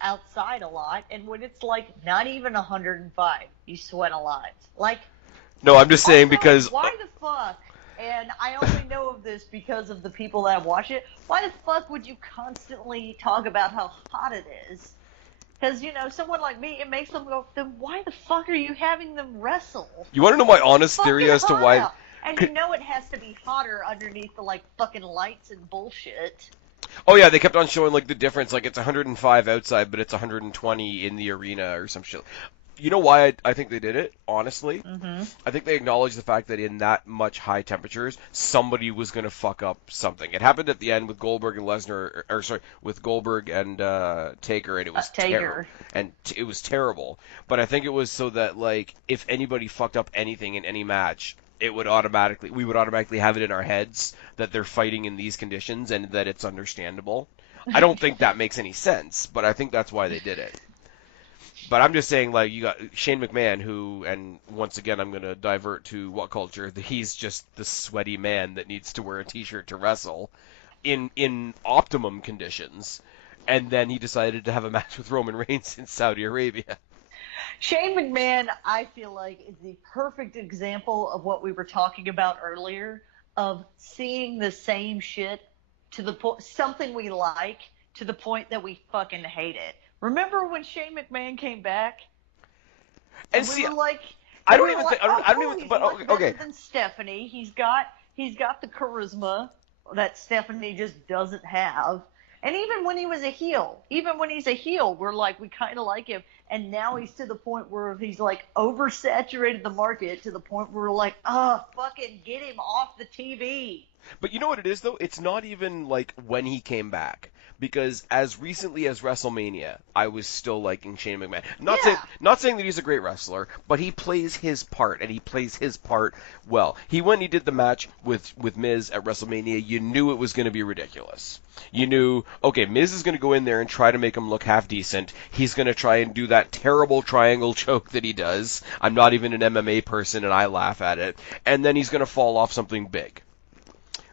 outside a lot, and when it's like not even 105, you sweat a lot. Like, No, I'm just saying also, because why the fuck? And I only know of this because of the people that watch it. Why the fuck would you constantly talk about how hot it is? Because, someone like me, it makes them go, then why the fuck are you having them wrestle? you want to know my It's honest fucking theory as to hot why. out. And it has to be hotter underneath the, like, fucking lights and bullshit. Oh yeah, they kept on showing like the difference. Like it's 105 outside, but it's 120 in the arena or some shit. You know why I think they did it? Honestly, Mm-hmm. I think they acknowledged the fact that in that much high temperatures, somebody was going to fuck up something. It happened at the end with Goldberg and Lesnar, or sorry, with Goldberg and Taker, and it was terrible. Tager. And it was terrible. But I think it was so that like if anybody fucked up anything in any match, we would automatically have it in our heads that they're fighting in these conditions and that it's understandable. I don't think that makes any sense, but I think that's why they did it. But I'm just saying, like, you got Shane McMahon, who, and once again, I'm going to divert to what culture, he's just the sweaty man that needs to wear a t-shirt to wrestle in optimum conditions. And then he decided to have a match with Roman Reigns in Saudi Arabia. Shane McMahon, I feel like, is the perfect example of what we were talking about earlier of seeing the same shit to the point, something we like, to the point that we fucking hate it. Remember when Shane McMahon came back? And we see, were like, I don't even think, I don't even, but much okay. better than Stephanie. He's got the charisma that Stephanie just doesn't have. And even when he's a heel, we're like, we kind of like him. And now he's to the point where he's like oversaturated the market to the point where we're like, fucking get him off the TV. But you know what it is, though? It's not even like when he came back. Because as recently as WrestleMania, I was still liking Shane McMahon. Not saying that he's a great wrestler, but he plays his part, and he plays his part well. He went and he did the match with Miz at WrestleMania. You knew it was going to be ridiculous. You knew, okay, Miz is going to go in there and try to make him look half decent. He's going to try and do that terrible triangle choke that he does. I'm not even an MMA person, and I laugh at it. And then he's going to fall off something big.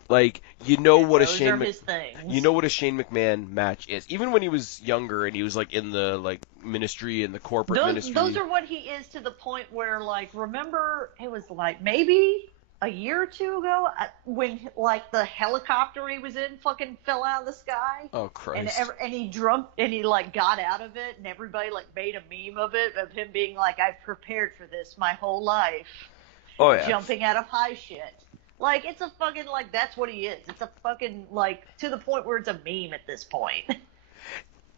Like, you know what a Shane McMahon match is. Even when he was younger and he was like in the like ministry and the corporate ministry. Those are what he is to the point where, like, remember it was like maybe a year or two ago when like the helicopter he was in fucking fell out of the sky. Oh Christ! And he like got out of it, and everybody like made a meme of it, of him being like, "I've prepared for this my whole life." Oh yeah. Jumping out of high shit. Like, it's a fucking, like, that's what he is. It's a fucking, like, to the point where it's a meme at this point.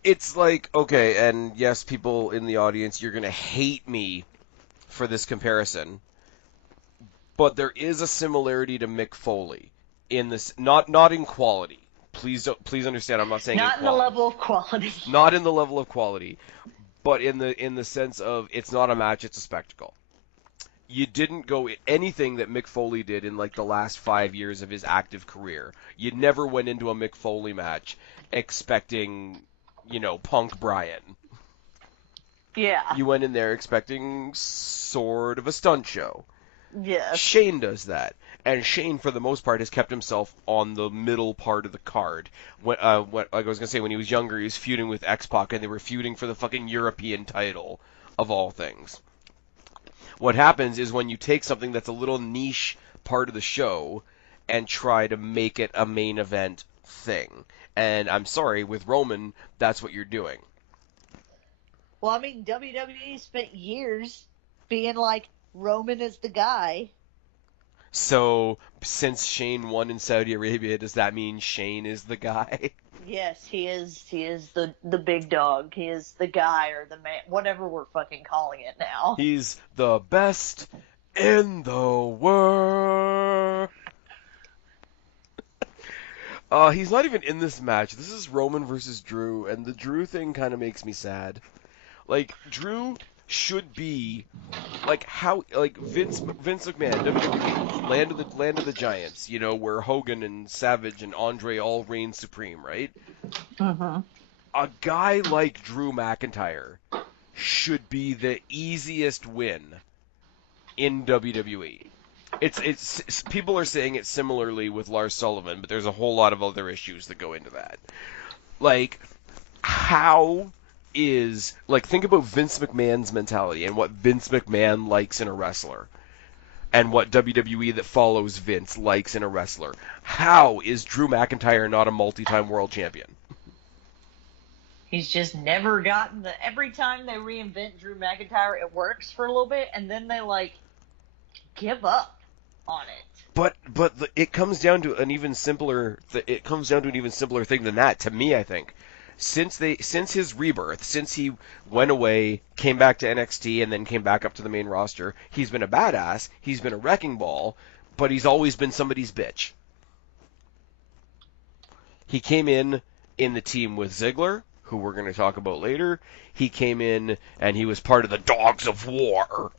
It's like, okay, and yes, people in the audience, you're going to hate me for this comparison, but there is a similarity to Mick Foley in this, not in quality. Please understand, I'm not saying not in the level of quality. Not in the level of quality, but in the sense of it's not a match, it's a spectacle. You didn't go anything that Mick Foley did in like the last 5 years of his active career. You never went into a Mick Foley match expecting, Punk Bryan. Yeah. You went in there expecting sort of a stunt show. Yes. Shane does that. And Shane, for the most part, has kept himself on the middle part of the card. Like I was going to say, when he was younger, he was feuding with X-Pac, and they were feuding for the fucking European title, of all things. What happens is when you take something that's a little niche part of the show and try to make it a main event thing. And I'm sorry, with Roman, that's what you're doing. Well, I mean, WWE spent years being like, Roman is the guy. So, since Shane won in Saudi Arabia, does that mean Shane is the guy? Yes, he is the big dog. He is the guy or the man, whatever we're fucking calling it now. He's the best in the world. He's not even in this match. This is Roman versus Drew, and the Drew thing kind of makes me sad. Like, Drew should be like Vince McMahon, WWE, Land of the Giants, where Hogan and Savage and Andre all reign supreme, right? Mm-hmm. A guy like Drew McIntyre should be the easiest win in WWE. It's people are saying it similarly with Lars Sullivan, but there's a whole lot of other issues that go into that. Like, how is, like, think about Vince McMahon's mentality and what Vince McMahon likes in a wrestler and what WWE that follows Vince likes in a wrestler. How is Drew McIntyre not a multi-time world champion? He's just never gotten every time they reinvent Drew McIntyre, it works for a little bit, and then they, like, give up on it. But it comes down to an even simpler thing than that, to me, I think. Since his rebirth, since he went away, came back to NXT and then came back up to the main roster. He's been a badass. He's been a wrecking ball, but he's always been somebody's bitch. He came in the team with Ziggler, who we're going to talk about later. He came in and he was part of the Dogs of War,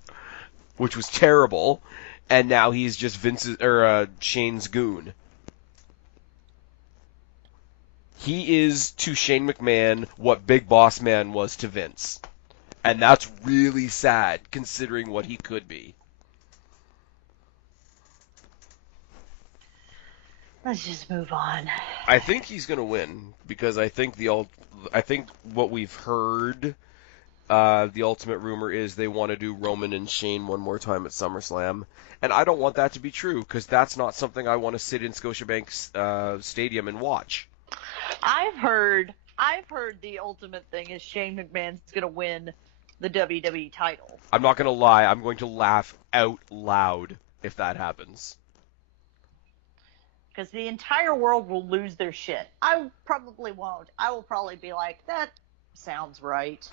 which was terrible. And now he's just Shane's goon. He is to Shane McMahon what Big Boss Man was to Vince. And that's really sad, considering what he could be. Let's just move on. I think he's going to win, because I think what we've heard, the ultimate rumor is they want to do Roman and Shane one more time at SummerSlam. And I don't want that to be true, because that's not something I want to sit in Scotiabank Stadium and watch. I've heard the ultimate thing is Shane McMahon's going to win the WWE title. I'm not going to lie, I'm going to laugh out loud if that happens. Because the entire world will lose their shit. I probably won't. I will probably be like, that sounds right.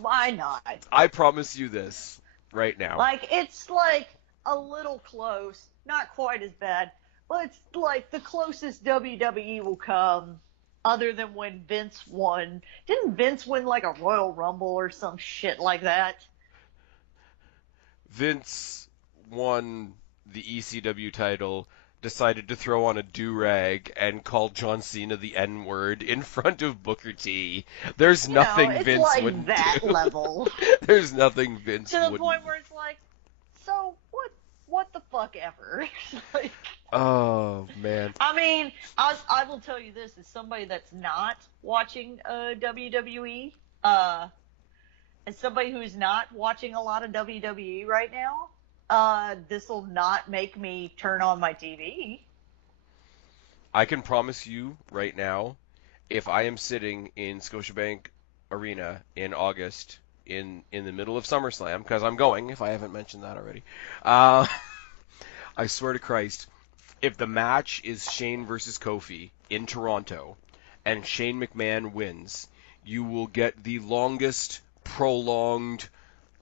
Why not? I promise you this right now. Like, it's like a little close. Not quite as bad. But it's like the closest WWE will come other than when Vince won. Didn't Vince win like a Royal Rumble or some shit like that? Vince won the ECW title, decided to throw on a do-rag, and called John Cena the N-word in front of Booker T. There's nothing it's Vince like wouldn't that do. level. There's nothing Vince to the wouldn't. point where it's like, so what the fuck ever? Like, oh man. I mean, I will tell you this as somebody that's not watching WWE, as somebody who's not watching a lot of WWE right now, this will not make me turn on my TV. I can promise you right now, if I am sitting in Scotiabank Arena in August in the middle of SummerSlam, because I'm going, if I haven't mentioned that already, I swear to Christ, if the match is Shane versus Kofi in Toronto and Shane McMahon wins, you will get the longest prolonged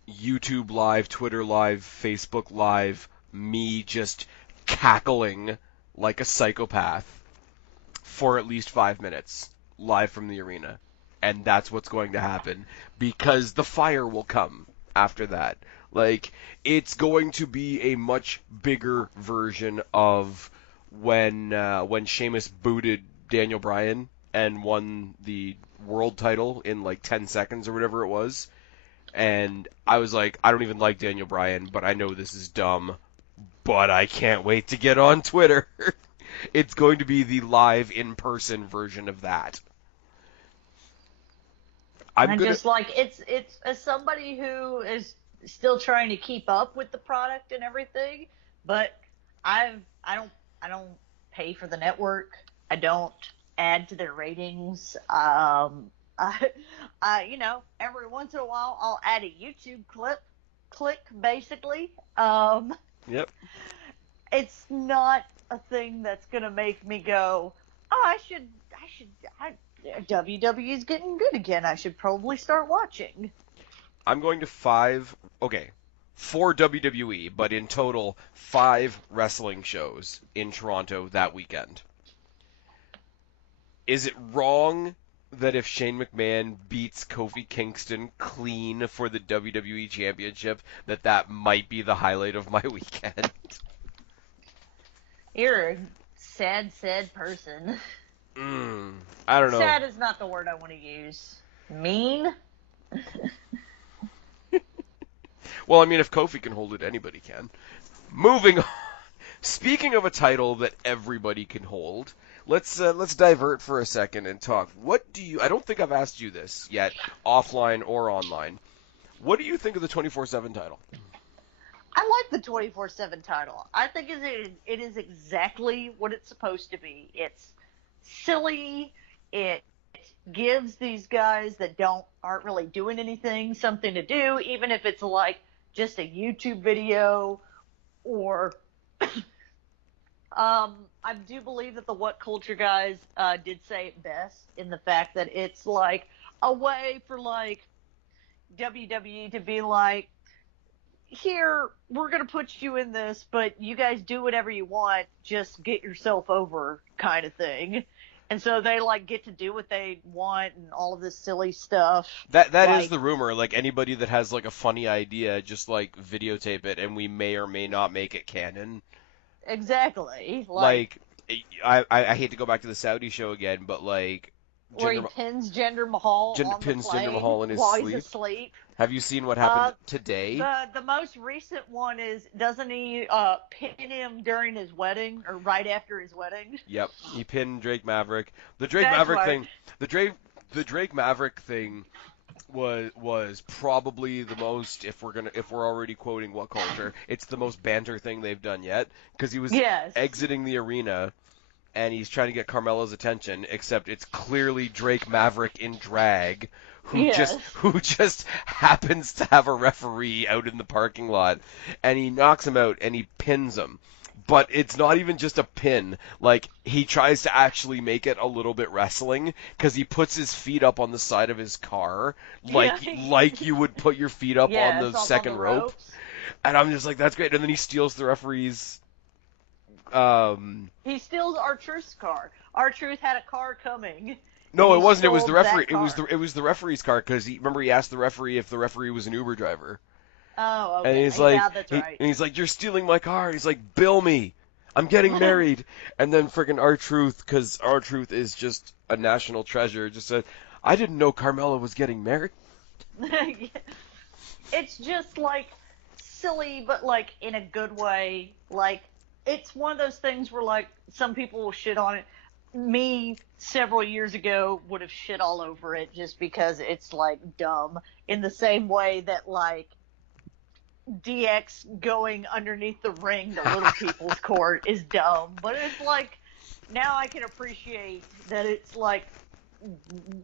YouTube Live, Twitter Live, Facebook Live, me just cackling like a psychopath for at least 5 minutes live from the arena. And that's what's going to happen, because the fire will come after that. Like, it's going to be a much bigger version of when Sheamus booted Daniel Bryan and won the world title in like 10 seconds or whatever it was. And I was like, I don't even like Daniel Bryan, but I know this is dumb, but I can't wait to get on Twitter. It's going to be the live in-person version of that. Just like, it's as somebody who is still trying to keep up with the product and everything, but I don't pay for the network. I don't add to their ratings. You know, every once in a while I'll add a YouTube click basically. Yep. It's not a thing that's gonna make me go, oh, WWE's getting good again. I should probably start watching. I'm going to 4 WWE, but in total 5 wrestling shows in Toronto that weekend. Is it wrong that if Shane McMahon beats Kofi Kingston clean for the WWE Championship, that might be the highlight of my weekend? You're a sad person. I don't know. Sad is not the word I want to use. Mean? Well, I mean, if Kofi can hold it, anybody can. Moving on. Speaking of a title that everybody can hold, let's divert for a second and talk. I don't think I've asked you this yet, offline or online. What do you think of the 24/7 title? I like the 24/7 title. I think it is exactly what it's supposed to be. It's silly. It gives these guys that aren't really doing anything something to do, even if it's like just a YouTube video or I do believe that the What Culture guys did say it best in the fact that it's like a way for like WWE to be like, here, we're going to put you in this, but you guys do whatever you want, just get yourself over kind of thing. And so they like get to do what they want and all of this silly stuff. That is Like, the rumor. Like anybody that has like a funny idea, just like videotape it, and we may or may not make it canon. exactly. Like, Like, I hate to go back to the Saudi show again, but like, where he Jinder, pins Jinder Mahal on the Pins Jinder plane Mahal in his while he's sleep. asleep. Have you seen what Uh, happened today? the most recent one is, doesn't he pin him during his wedding or right after his wedding? Yep, he pinned Drake Maverick. The Drake That's Maverick right. thing, the Drake Maverick thing was probably the most, if we're already quoting What Culture, it's the most banter thing they've done yet, because he was Yes. exiting the arena and he's trying to get Carmella's attention, except it's clearly Drake Maverick in drag Yes. who just happens to have a referee out in the parking lot, and he knocks him out and he pins him. But it's not even just a pin. Like, he tries to actually make it a little bit wrestling, because he puts his feet up on the side of his car, Yeah. like you would put your feet up on Yes, the on second the rope. ropes. And I'm just like, that's great. And then he steals the referee's He steals R-Truth's car. R-Truth had a car coming. No, And it he wasn't. It was stole the referee. that It was car. the referee's car, because remember he asked the referee if the referee was an Uber driver, Oh, and okay. he's like, Yeah, that's right. you're stealing my car. And he's like, bill me. I'm getting married. And then freaking R-Truth, because R-Truth is just a national treasure, just said, I didn't know Carmella was getting married. It's just like silly, but like in a good way. Like, it's one of those things where like some people will shit on it. Me several years ago would have shit all over it just because it's like dumb. In the same way that like DX going underneath the ring to Little People's Court is dumb, but it's like now I can appreciate that it's like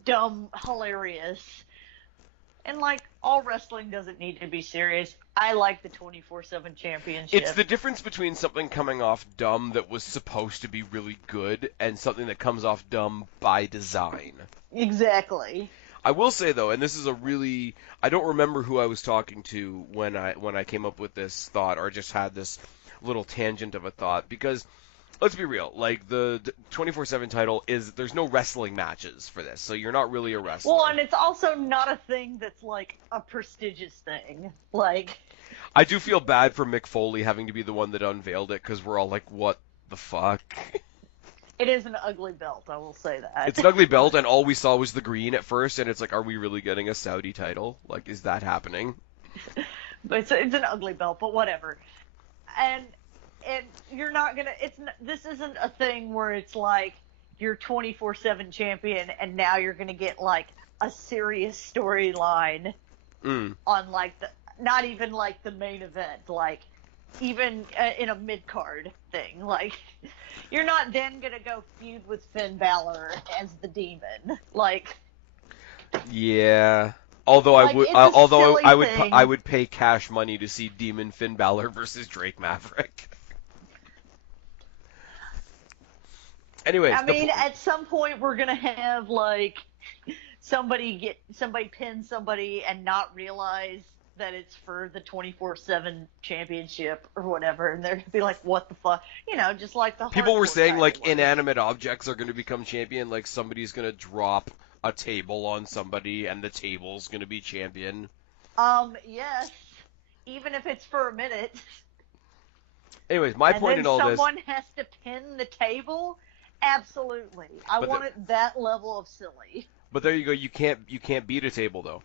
dumb, hilarious. And like all wrestling doesn't need to be serious. I like the 24/7 championship. It's the difference between something coming off dumb that was supposed to be really good and something that comes off dumb by design. Exactly. I will say though, and this is a really, I don't remember who I was talking to when I came up with this thought, or just had this little tangent of a thought, because let's be real, like the 24/7 title there's no wrestling matches for this, so you're not really a wrestler. Well, and it's also not a thing that's like a prestigious thing. Like, I do feel bad for Mick Foley having to be the one that unveiled it, because we're all like, what the fuck? it is an ugly belt, I will say that. It's an ugly belt, and all we saw was the green at first, and it's like, are we really getting a Saudi title? Like, is that happening? But it's an ugly belt, but whatever. And you're not gonna. This isn't a thing where it's like you're 24/7 champion, and now you're gonna get like a serious storyline on like the not even like the main event, like even in a mid card thing. Like, you're not then gonna go feud with Finn Balor as the Demon. Like, Yeah. Although like, it's a although silly thing. I would pay cash money to see Demon Finn Balor versus Drake Maverick. Anyways, I mean, at some point we're gonna have like somebody pin somebody and not realize that it's for the 24/7 championship or whatever, and they're gonna be like, "What the fuck?" You know, just like the people were hardcore saying title like was. inanimate objects are going to become champion, like somebody's going to drop a table on somebody and the table's going to be champion. Yes, even if it's for a minute. Anyways, my And point then in all this, someone has to pin the table. Absolutely, I But want it that level of silly. but there you go, you can't beat a table though.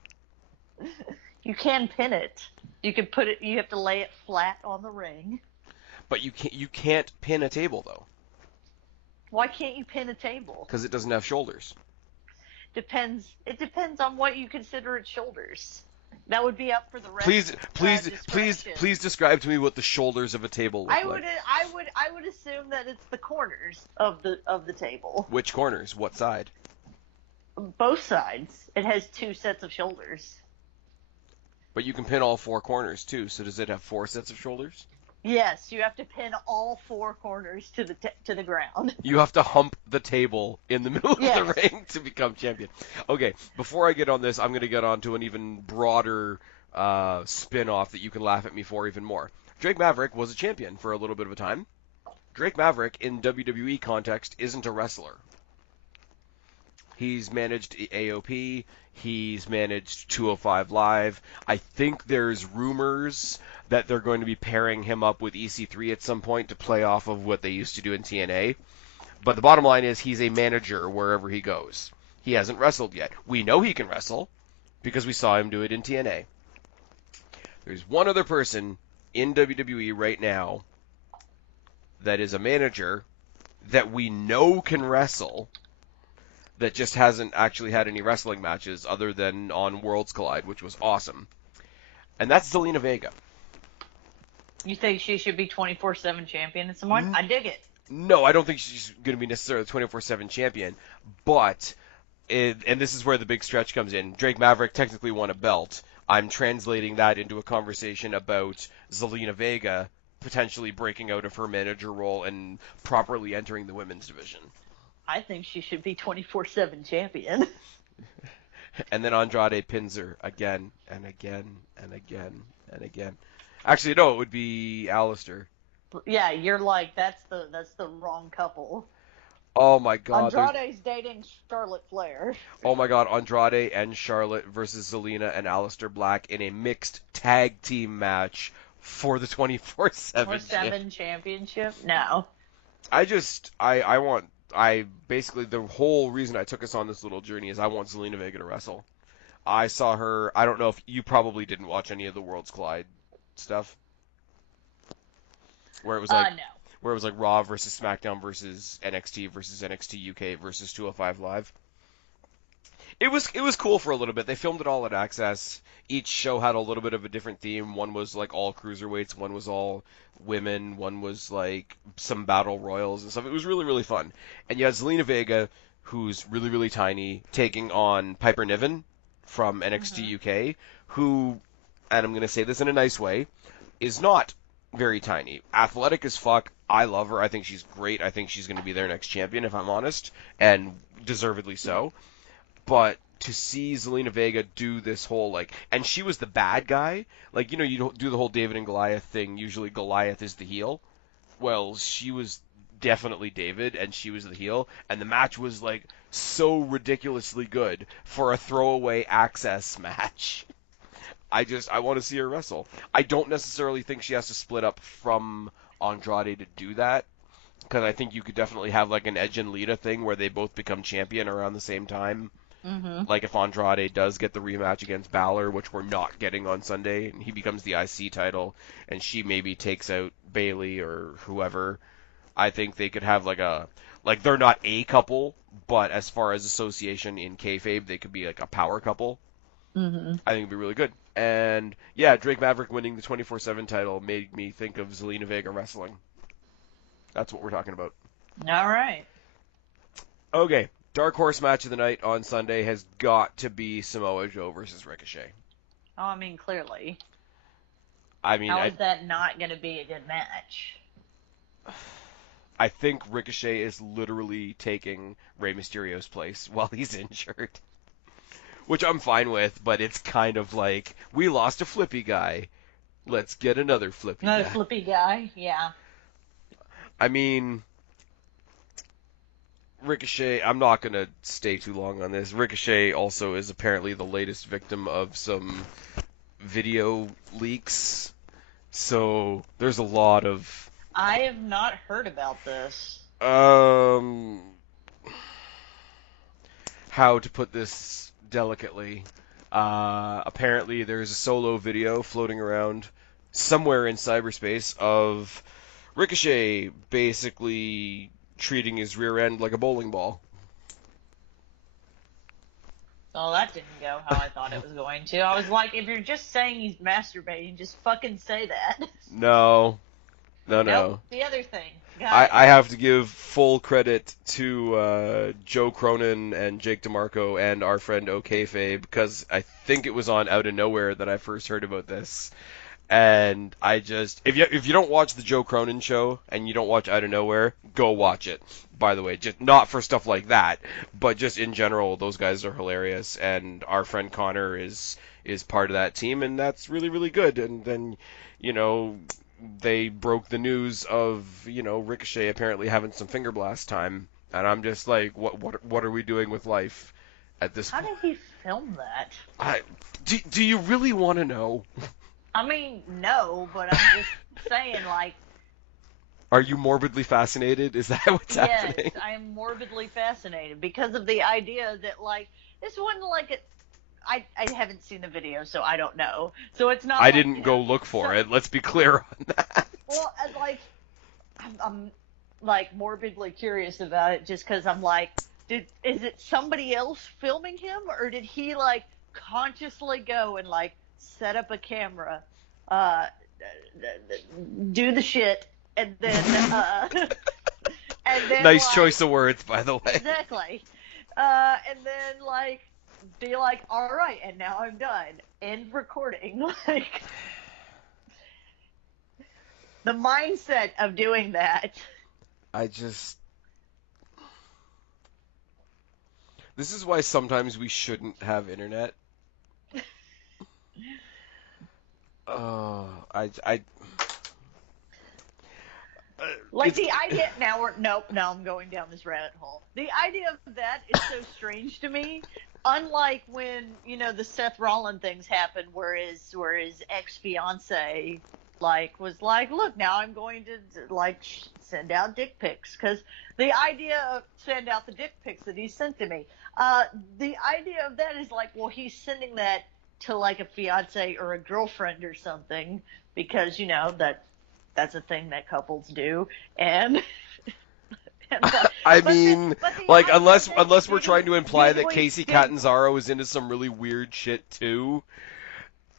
You can pin it. You can put it. You have to lay it flat on the ring. But you can't pin a table though, Why can't you pin a table? because it doesn't have shoulders. Depends. It depends on what you consider its shoulders. That would be up for the rest. Please describe to me what the shoulders of a table look I like. would assume that it's the corners of the table. Which corners? What side? Both sides. It has two sets of shoulders. But you can pin all four corners too. So does it have four sets of shoulders? Yes, you have to pin all four corners to to the ground. You have to hump the table in the middle of the Yes. ring to become champion. Okay, before I get on this, I'm going to get on to an even broader spin-off that you can laugh at me for even more. Drake Maverick was a champion for a little bit of a time. Drake Maverick, in WWE context, isn't a wrestler. He's managed AOP. He's managed 205 Live. I think there's rumors that they're going to be pairing him up with EC3 at some point to play off of what they used to do in TNA. But the bottom line is he's a manager wherever he goes. He hasn't wrestled yet. We know he can wrestle because we saw him do it in TNA. There's one other person in WWE right now that is a manager that we know can wrestle that just hasn't actually had any wrestling matches other than on Worlds Collide, which was awesome. And that's Zelina Vega. You think she should be 24/7 champion at some point? I dig it. No, I don't think she's going to be necessarily 24/7 champion, but and this is where the big stretch comes in. Drake Maverick technically won a belt. I'm translating that into a conversation about Zelina Vega potentially breaking out of her manager role and properly entering the women's division. I think she should be 24/7 champion. And then Andrade pins her again and again and again and again. Actually, no, it would be Alistair. Yeah, you're like that's the wrong couple. Oh my God! Andrade's dating Charlotte Flair. Oh my God! Andrade and Charlotte versus Zelina and Aleister Black in a mixed tag team match for the 24/7 championship? No. I basically the whole reason I took us on this little journey is I want Zelina Vega to wrestle. I saw her. I don't know if you probably didn't watch any of the Worlds Collide stuff, where it was like No. where it was like Raw versus SmackDown versus NXT UK versus 205 Live. It was cool for a little bit. They filmed it all at Access. Each show had a little bit of a different theme. One was like all cruiserweights, one was all women, one was like some battle royals and stuff. It was really really fun. And you had Zelina Vega, who's really really tiny, taking on Piper Niven from NXT UK, who, and I'm gonna say this in a nice way, is not very tiny. Athletic as fuck. I love her. I think she's great. I think she's going to be their next champion, if I'm honest, and deservedly so. But to see Zelina Vega do this whole, like, and she was the bad guy. Like, you don't do the whole David and Goliath thing. Usually Goliath is the heel. Well, she was definitely David, and she was the heel. And the match was, like, so ridiculously good for a throwaway Access match. I want to see her wrestle. I don't necessarily think she has to split up from Andrade to do that, because I think you could definitely have like an Edge and Lita thing where they both become champion around the same time. Like if Andrade does get the rematch against Balor, which we're not getting on Sunday, and he becomes the IC title, and she maybe takes out Bayley or whoever, I think they could have like they're not a couple, but as far as association in kayfabe, they could be like a power couple. I think it'd be really good. And yeah, Drake Maverick winning the 24/7 title made me think of Zelina Vega wrestling. That's what we're talking about. All right. Okay, dark horse match of the night on Sunday has got to be Samoa Joe versus Ricochet. Oh, I mean, clearly. I mean, How is that not going to be a good match? I think Ricochet is literally taking Rey Mysterio's place while he's injured. Which I'm fine with, but it's kind of like, we lost a flippy guy. Let's get another flippy guy. Another flippy guy, yeah. I mean, Ricochet, I'm not going to stay too long on this. Ricochet also is apparently the latest victim of some video leaks. So there's a lot of I have not heard about this. how to put this delicately. Apparently there's a solo video floating around somewhere in cyberspace of Ricochet basically treating his rear end like a bowling ball. Oh, that didn't go how I thought it was going to. I was like, if you're just saying he's masturbating, just fucking say that. No. Nope, the other thing. I have to give full credit to Joe Cronin and Jake DeMarco and our friend OKFabe, because I think it was on Out of Nowhere that I first heard about this. And I just if you don't watch the Joe Cronin show and you don't watch Out of Nowhere, go watch it. By the way, just not for stuff like that, but just in general, those guys are hilarious. And our friend Connor is part of that team, and that's really really good. And then, you know, they broke the news of, you know, Ricochet apparently having some finger blast time, and I'm just like, what are we doing with life at this How point? did he film that? Do you really want to know? I mean, no, but I'm just saying, like, Are you morbidly fascinated? Is that what's yes, happening? I am morbidly fascinated because of the idea that, like, this wasn't like it. I haven't seen the video, so I don't know. So it's not I like, didn't go look so, for it. Let's be clear on that. well, like, I'm like morbidly curious about it just because I'm like, is it somebody else filming him, or did he like consciously go and like set up a camera, uh, do the shit, and then and then Nice like choice of words, by the way. exactly, and then like be like, all right, and now I'm done. End recording. Like the mindset of doing that. I just. This is why sometimes we shouldn't have internet. Oh, Like it's the idea now we're nope, now I'm going down this rabbit hole. The idea of that is so strange to me. Unlike when, you know, the Seth Rollins things happened where his ex fiance like was like, look, now I'm going to like send out dick pics because the idea of send out the dick pics that he sent to me. The idea of that is like, well, he's sending that to like a fiance or a girlfriend or something because you know that's a thing that couples do, and, and I but the mean, but the like idea that unless we're trying to imply that we Casey did. Catanzaro is into some really weird shit too.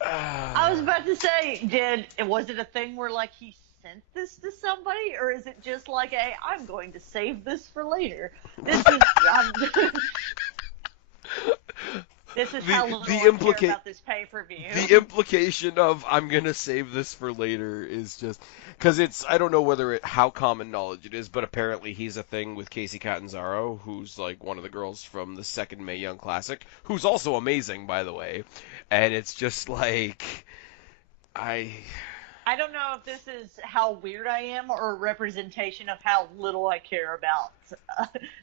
I was about to say, was it a thing where like he sent this to somebody, or is it just like a I'm going to save this for later? This is this is how little The I care about this pay per view. the implication of I'm gonna save this for later is just because it's I don't know whether how common knowledge it is, but apparently he's a thing with Casey Catanzaro, who's like one of the girls from the second Mae Young Classic, who's also amazing by the way, and it's just like I I don't know if this is how weird I am or a representation of how little I care about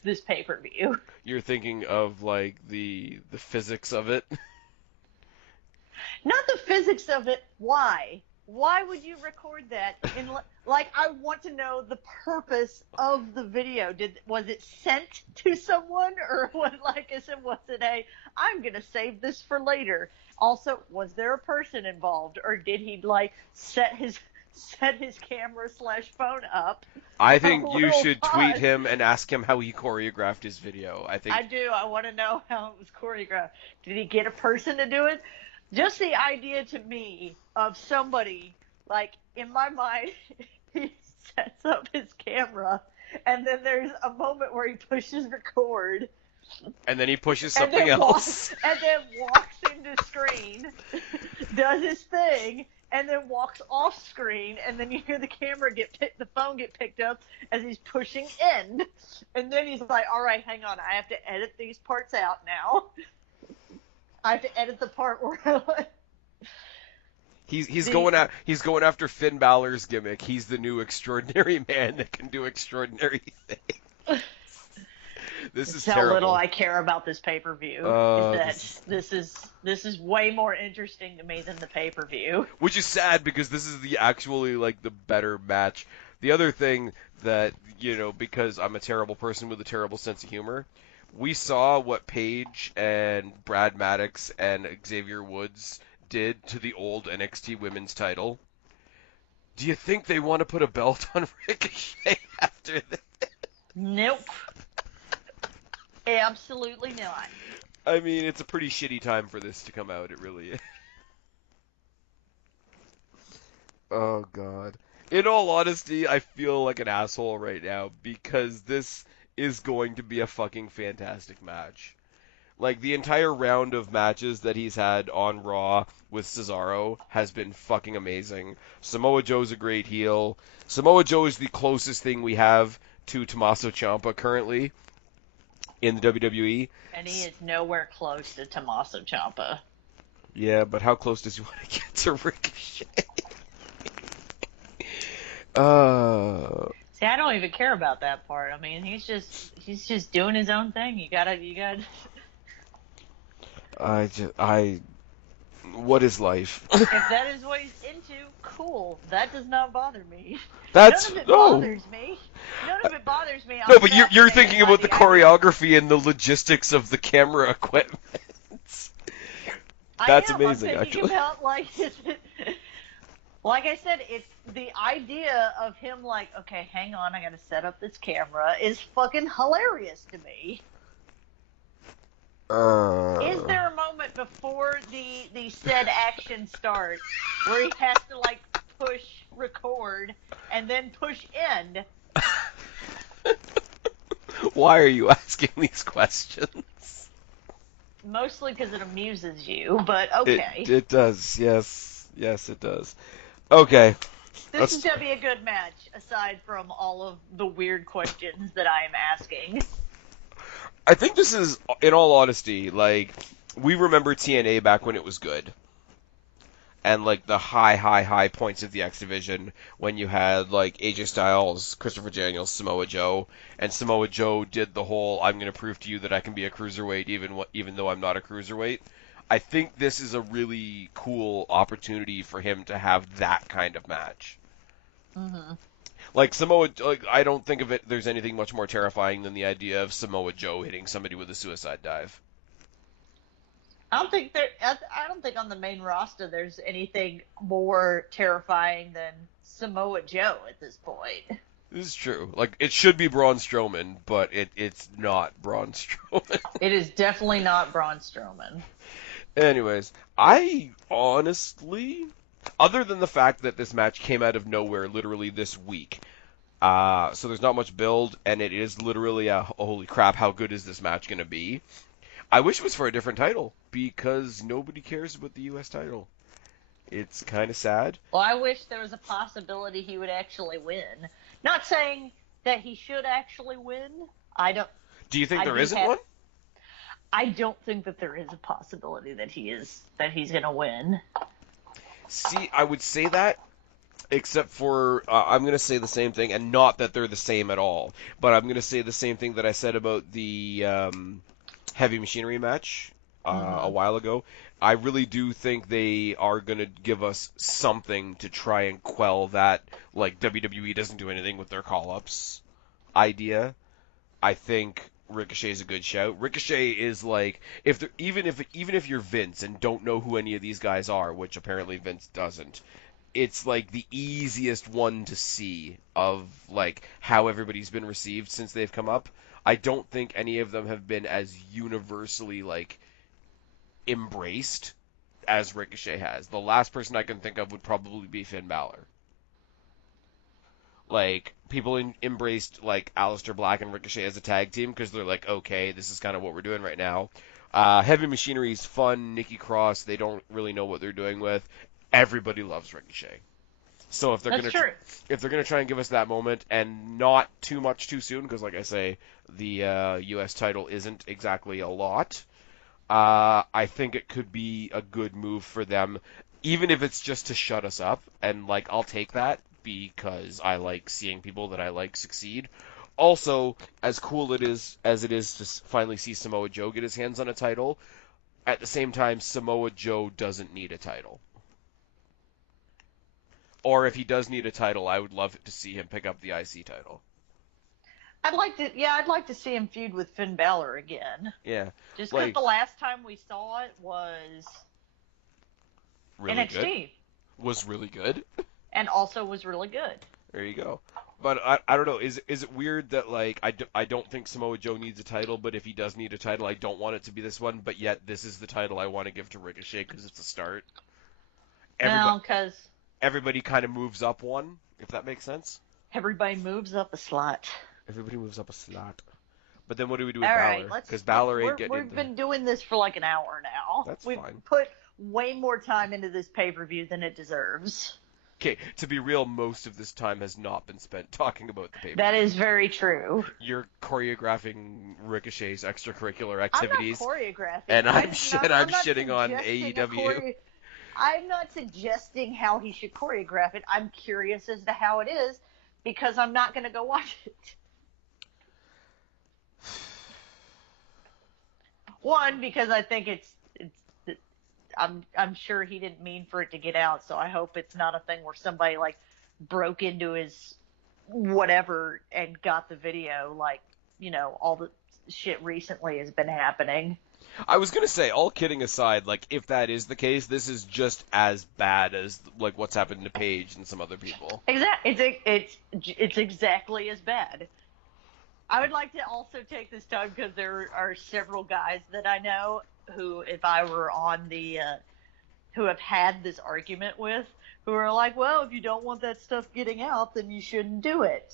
this pay per view. you're thinking of like the physics of it. Not the physics of it. Why? Why would you record that? Like, I want to know the purpose of the video. Was it sent to someone, or was like I said, was it a I'm gonna save this for later? Also, was there a person involved, or did he like set his camera slash phone up I a think you little should tweet pause? him and ask him how he choreographed his video. I think I do. I want to know how it was choreographed. Did he get a person to do it? Just the idea to me of somebody, like, in my mind, he sets up his camera, and then there's a moment where he pushes record, and then he pushes and something then else. walks into screen, does his thing, and then walks off screen, and then you hear the phone get picked up as he's pushing end, and then he's like, all right, hang on, I have to edit these parts out now. I have to edit the part where He's the he's going after Finn Balor's gimmick. He's the new extraordinary man that can do extraordinary things. This is how little terrible. I care about this pay per view. This is way more interesting to me than the pay per view. Which is sad because this is the actually like the better match. The other thing that, you know, because I'm a terrible person with a terrible sense of humor, we saw what Paige and Brad Maddox and Xavier Woods did to the old NXT Women's title. Do you think they want to put a belt on Ricochet after this? Nope. Absolutely not. I mean, it's a pretty shitty time for this to come out. It really is. Oh, God. In all honesty, I feel like an asshole right now because this is going to be a fucking fantastic match. Like, the entire round of matches that he's had on Raw with Cesaro has been fucking amazing. Samoa Joe's a great heel. Samoa Joe is the closest thing we have to Tommaso Ciampa currently in the WWE. And he is nowhere close to Tommaso Ciampa. Yeah, but how close does he want to get to Ricochet? uh, See, I don't even care about that part. I mean, he's just doing his own thing. You gotta. what is life? If that is what he's into, cool. That does not bother me. That's None of it no. bothers me. None of it bothers me. No, I'm but you're fascinated thinking by about the idea. choreography and the logistics of the camera equipment. That's amazing, I'm thinking actually. about like I said, it's the idea of him like, okay, hang on, I gotta set up this camera is fucking hilarious to me. Is there a moment before the said action starts where he has to like push record and then push end? Why are you asking these questions? Mostly because it amuses you, but okay. It does, yes. Yes, it does. Okay. This is going to be a good match, aside from all of the weird questions that I am asking. I think this is, in all honesty, like, we remember TNA back when it was good. And, like, the high points of the X Division when you had, like, AJ Styles, Christopher Daniels, Samoa Joe. And Samoa Joe did the whole, I'm going to prove to you that I can be a cruiserweight even though I'm not a cruiserweight. I think this is a really cool opportunity for him to have that kind of match. Mm-hmm. Like like I don't think of it. There's anything much more terrifying than the idea of Samoa Joe hitting somebody with a suicide dive. I don't think on the main roster there's anything more terrifying than Samoa Joe at this point. This is true. Like, it should be Braun Strowman, but it's not Braun Strowman. It is definitely not Braun Strowman. Anyways, I honestly, other than the fact that this match came out of nowhere literally this week, so there's not much build, and it is literally a holy crap, how good is this match going to be? I wish it was for a different title, because nobody cares about the U.S. title. It's kind of sad. Well, I wish there was a possibility he would actually win. Not saying that he should actually win. Do you think there isn't one? I don't think that there is a possibility that he's going to win. See, I would say that, except for I'm going to say the same thing, and not that they're the same at all, but I'm going to say the same thing that I said about the Heavy Machinery match a while ago. I really do think they are going to give us something to try and quell that, like, WWE doesn't do anything with their call-ups idea. I think Ricochet's a good shout. Ricochet is like, even if you're Vince and don't know who any of these guys are, which apparently Vince doesn't, it's like the easiest one to see of like how everybody's been received since they've come up. I don't think any of them have been as universally like embraced as Ricochet has. The last person I can think of would probably be Finn Balor. Like, people embraced, like, Aleister Black and Ricochet as a tag team because they're like, okay, this is kind of what we're doing right now. Heavy Machinery's fun. Nikki Cross, they don't really know what they're doing with. Everybody loves Ricochet. So if they're gonna try and give us that moment and not too much too soon, because like I say, the U.S. title isn't exactly a lot. I think it could be a good move for them, even if it's just to shut us up. And like, I'll take that because I like seeing people that I like succeed. Also, as cool as it is to finally see Samoa Joe get his hands on a title, at the same time, Samoa Joe doesn't need a title. Or if he does need a title, I would love to see him pick up the IC title. I'd like to see him feud with Finn Balor again. Yeah. Just because the last time we saw it was really NXT. Good. Was really good. And also was really good. There you go. But I don't know. Is it weird that like I don't think Samoa Joe needs a title, but if he does need a title, I don't want it to be this one. But yet this is the title I want to give to Ricochet because it's a start. Because everybody kind of moves up one, if that makes sense. Everybody moves up a slot. Everybody moves up a slot. But then what do we do with All right, Balor? let's Because let's Balor ain't getting we've into. been doing this for like an hour now. That's We've fine. put way more time into this pay-per-view than it deserves. Okay, to be real, most of this time has not been spent talking about the That pay-per-view. is very true. You're choreographing Ricochet's extracurricular I'm not activities, choreographing. and I'm I'm not shitting on suggesting a AEW. I'm not suggesting how he should choreograph it. I'm curious as to how it is because I'm not going to go watch it. One, because I think I'm sure he didn't mean for it to get out, so I hope it's not a thing where somebody like broke into his whatever and got the video, like, all the shit recently has been happening. I was gonna say, all kidding aside, like if that is the case, this is just as bad as like what's happened to Paige and some other people. It's exactly as bad. I would like to also take this time because there are several guys that I know who, if I were on who have had this argument with, who are like, well, if you don't want that stuff getting out, then you shouldn't do it.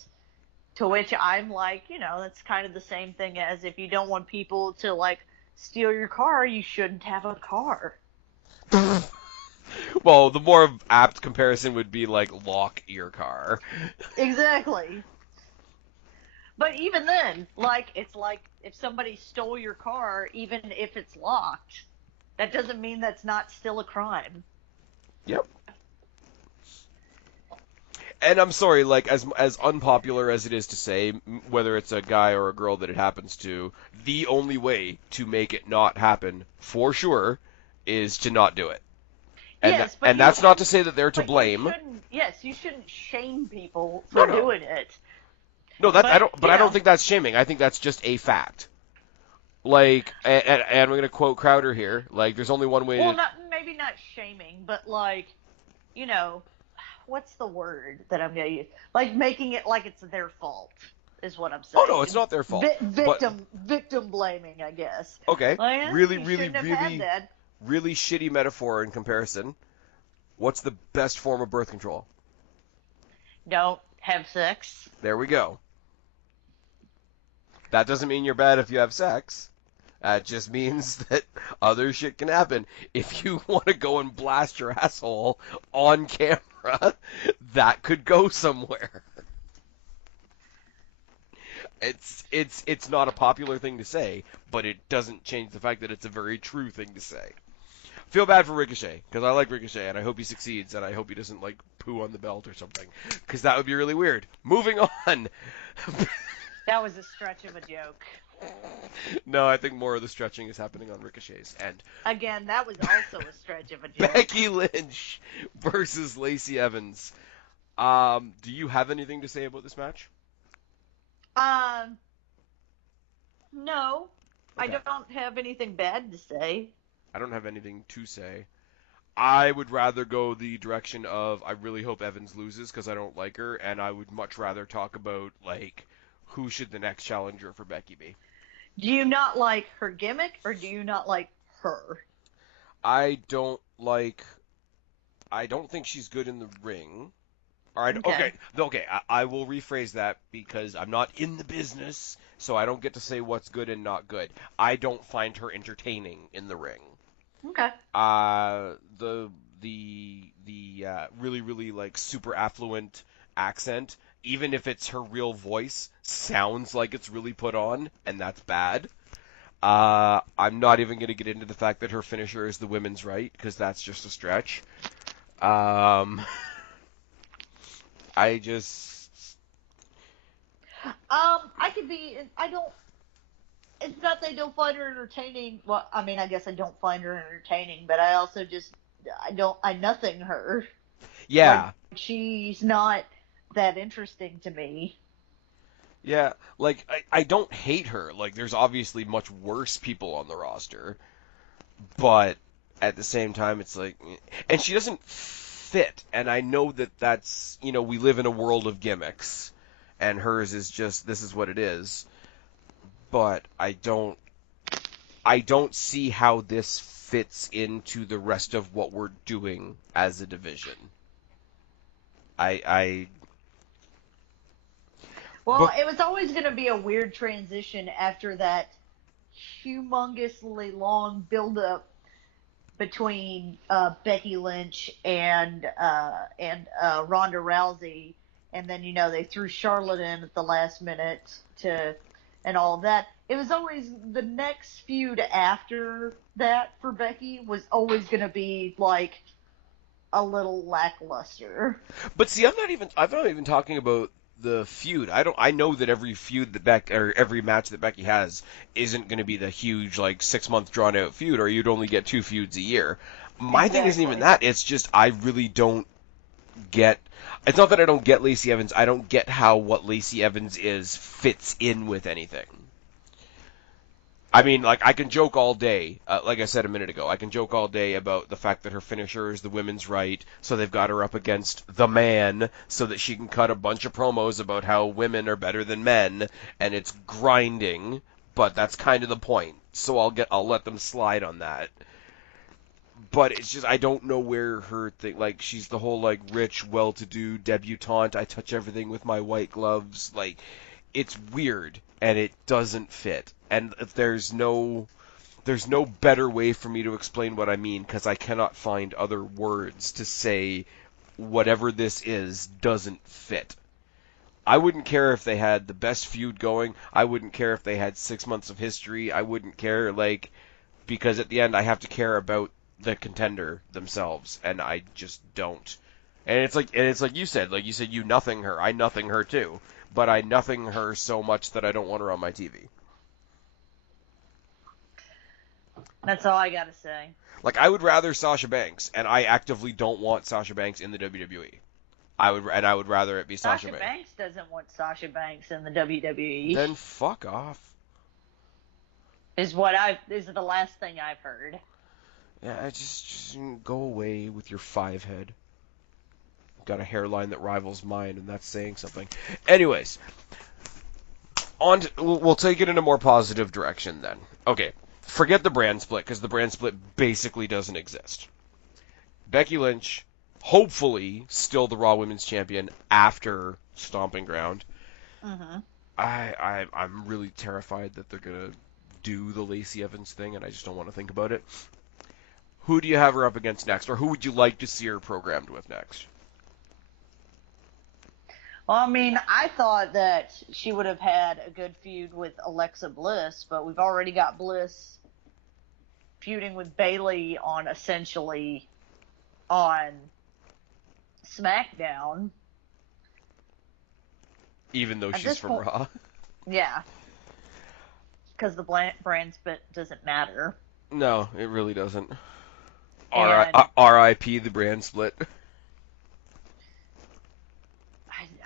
To which I'm like, that's kind of the same thing as if you don't want people to like steal your car, you shouldn't have a car. Well, the more apt comparison would be like lock your car. Exactly. But even then, like, it's like if somebody stole your car, even if it's locked, that doesn't mean that's not still a crime. Yep. And I'm sorry, like as unpopular as it is to say, whether it's a guy or a girl that it happens to, the only way to make it not happen for sure is to not do it. Yes, but And that's not to say that they're to blame. You shouldn't shame people No, for no. doing it. No, that I But, don't. But I don't think that's shaming. I think that's just a fact. Like, and we're gonna quote Crowder here. Like, there's only one way well, to. maybe not shaming, but like, you know, what's the word that I'm gonna use? Like making it like it's their fault is what I'm saying. Oh no, it's not their fault. Victim blaming, I guess. Okay, Like, really, you really, shouldn't have really, had that. really shitty metaphor in comparison. What's the best form of birth control? Don't have sex. There we go. That doesn't mean you're bad if you have sex. That just means that other shit can happen. If you want to go and blast your asshole on camera, that could go somewhere. It's not a popular thing to say, but it doesn't change the fact that it's a very true thing to say. Feel bad for Ricochet, because I like Ricochet, and I hope he succeeds, and I hope he doesn't, like, poo on the belt or something, because that would be really weird. Moving on. That was a stretch of a joke. No, I think more of the stretching is happening on Ricochet's end. Again, that was also a stretch of a joke. Becky Lynch versus Lacey Evans. Do you have anything to say about this match? No. Okay. I don't have anything bad to say. I don't have anything to say. I would rather go the direction of I really hope Evans loses because I don't like her, and I would much rather talk about, like, who should the next challenger for Becky be. Do you not like her gimmick, or do you not like her? I don't think she's good in the ring. All right, okay. I will rephrase that because I'm not in the business, so I don't get to say what's good and not good. I don't find her entertaining in the ring. Okay. The really really like super affluent accent, even if it's her real voice, sounds like it's really put on, and that's bad. I'm not even going to get into the fact that her finisher is the women's right, because that's just a stretch. I just... It's not that I don't find her entertaining. Well, I mean, I guess I don't find her entertaining, but I also just, I nothing her. Yeah. Like, she's not that interesting to me. Yeah, like, I don't hate her. Like, there's obviously much worse people on the roster. But at the same time, it's like... And she doesn't fit. And I know that that's... we live in a world of gimmicks. And hers is just, this is what it is. But I don't see how this fits into the rest of what we're doing as a division. Well, But it was always going to be a weird transition after that humongously long build-up between Becky Lynch and Ronda Rousey, and then they threw Charlotte in at the last minute to and all of that. It was always the next feud after that for Becky was always going to be like a little lackluster. But see, I'm not even talking about the feud. I know that every feud that or every match that Becky has isn't going to be the huge like 6 month drawn out feud, or you'd only get two feuds a year. My thing isn't even Exactly. that. It's just I really don't get. It's not that I don't get Lacey Evans. I don't get how what Lacey Evans is fits in with anything. I mean, like, I can joke all day, like I said a minute ago, I can joke all day about the fact that her finisher is the women's right, so they've got her up against the man, so that she can cut a bunch of promos about how women are better than men, and it's grinding, but that's kind of the point, so I'll let them slide on that. But it's just, I don't know where her thing, like, she's the whole, like, rich, well-to-do debutante, I touch everything with my white gloves, like, it's weird and it doesn't fit. And there's no better way for me to explain what I mean because I cannot find other words to say whatever this is doesn't fit. I wouldn't care if they had the best feud going. I wouldn't care if they had 6 months of history. I wouldn't care because at the end I have to care about the contender themselves and I just don't. And it's like you said you nothing her. I nothing her too. But I nothing her so much that I don't want her on my TV. That's all I gotta say. Like I would rather Sasha Banks, and I actively don't want Sasha Banks in the WWE. I would rather it be Sasha Sasha Banks. Banks doesn't want Sasha Banks in the WWE. Then fuck off. Is the last thing I've heard. Yeah, just go away with your five head. Got a hairline that rivals mine, and that's saying something. Anyways, we'll take it in a more positive direction then. Okay, forget the brand split because the brand split basically doesn't exist. Becky Lynch, hopefully, still the Raw Women's Champion after Stomping Ground. Mm-hmm. I'm really terrified that they're gonna do the Lacey Evans thing, and I just don't want to think about it. Who do you have her up against next, or who would you like to see her programmed with next? Well, I mean, I thought that she would have had a good feud with Alexa Bliss, but we've already got Bliss feuding with Bayley on SmackDown. Even though At she's this from point, Raw. yeah, because the brand split doesn't matter. No, it really doesn't. And R.I.P. the brand split.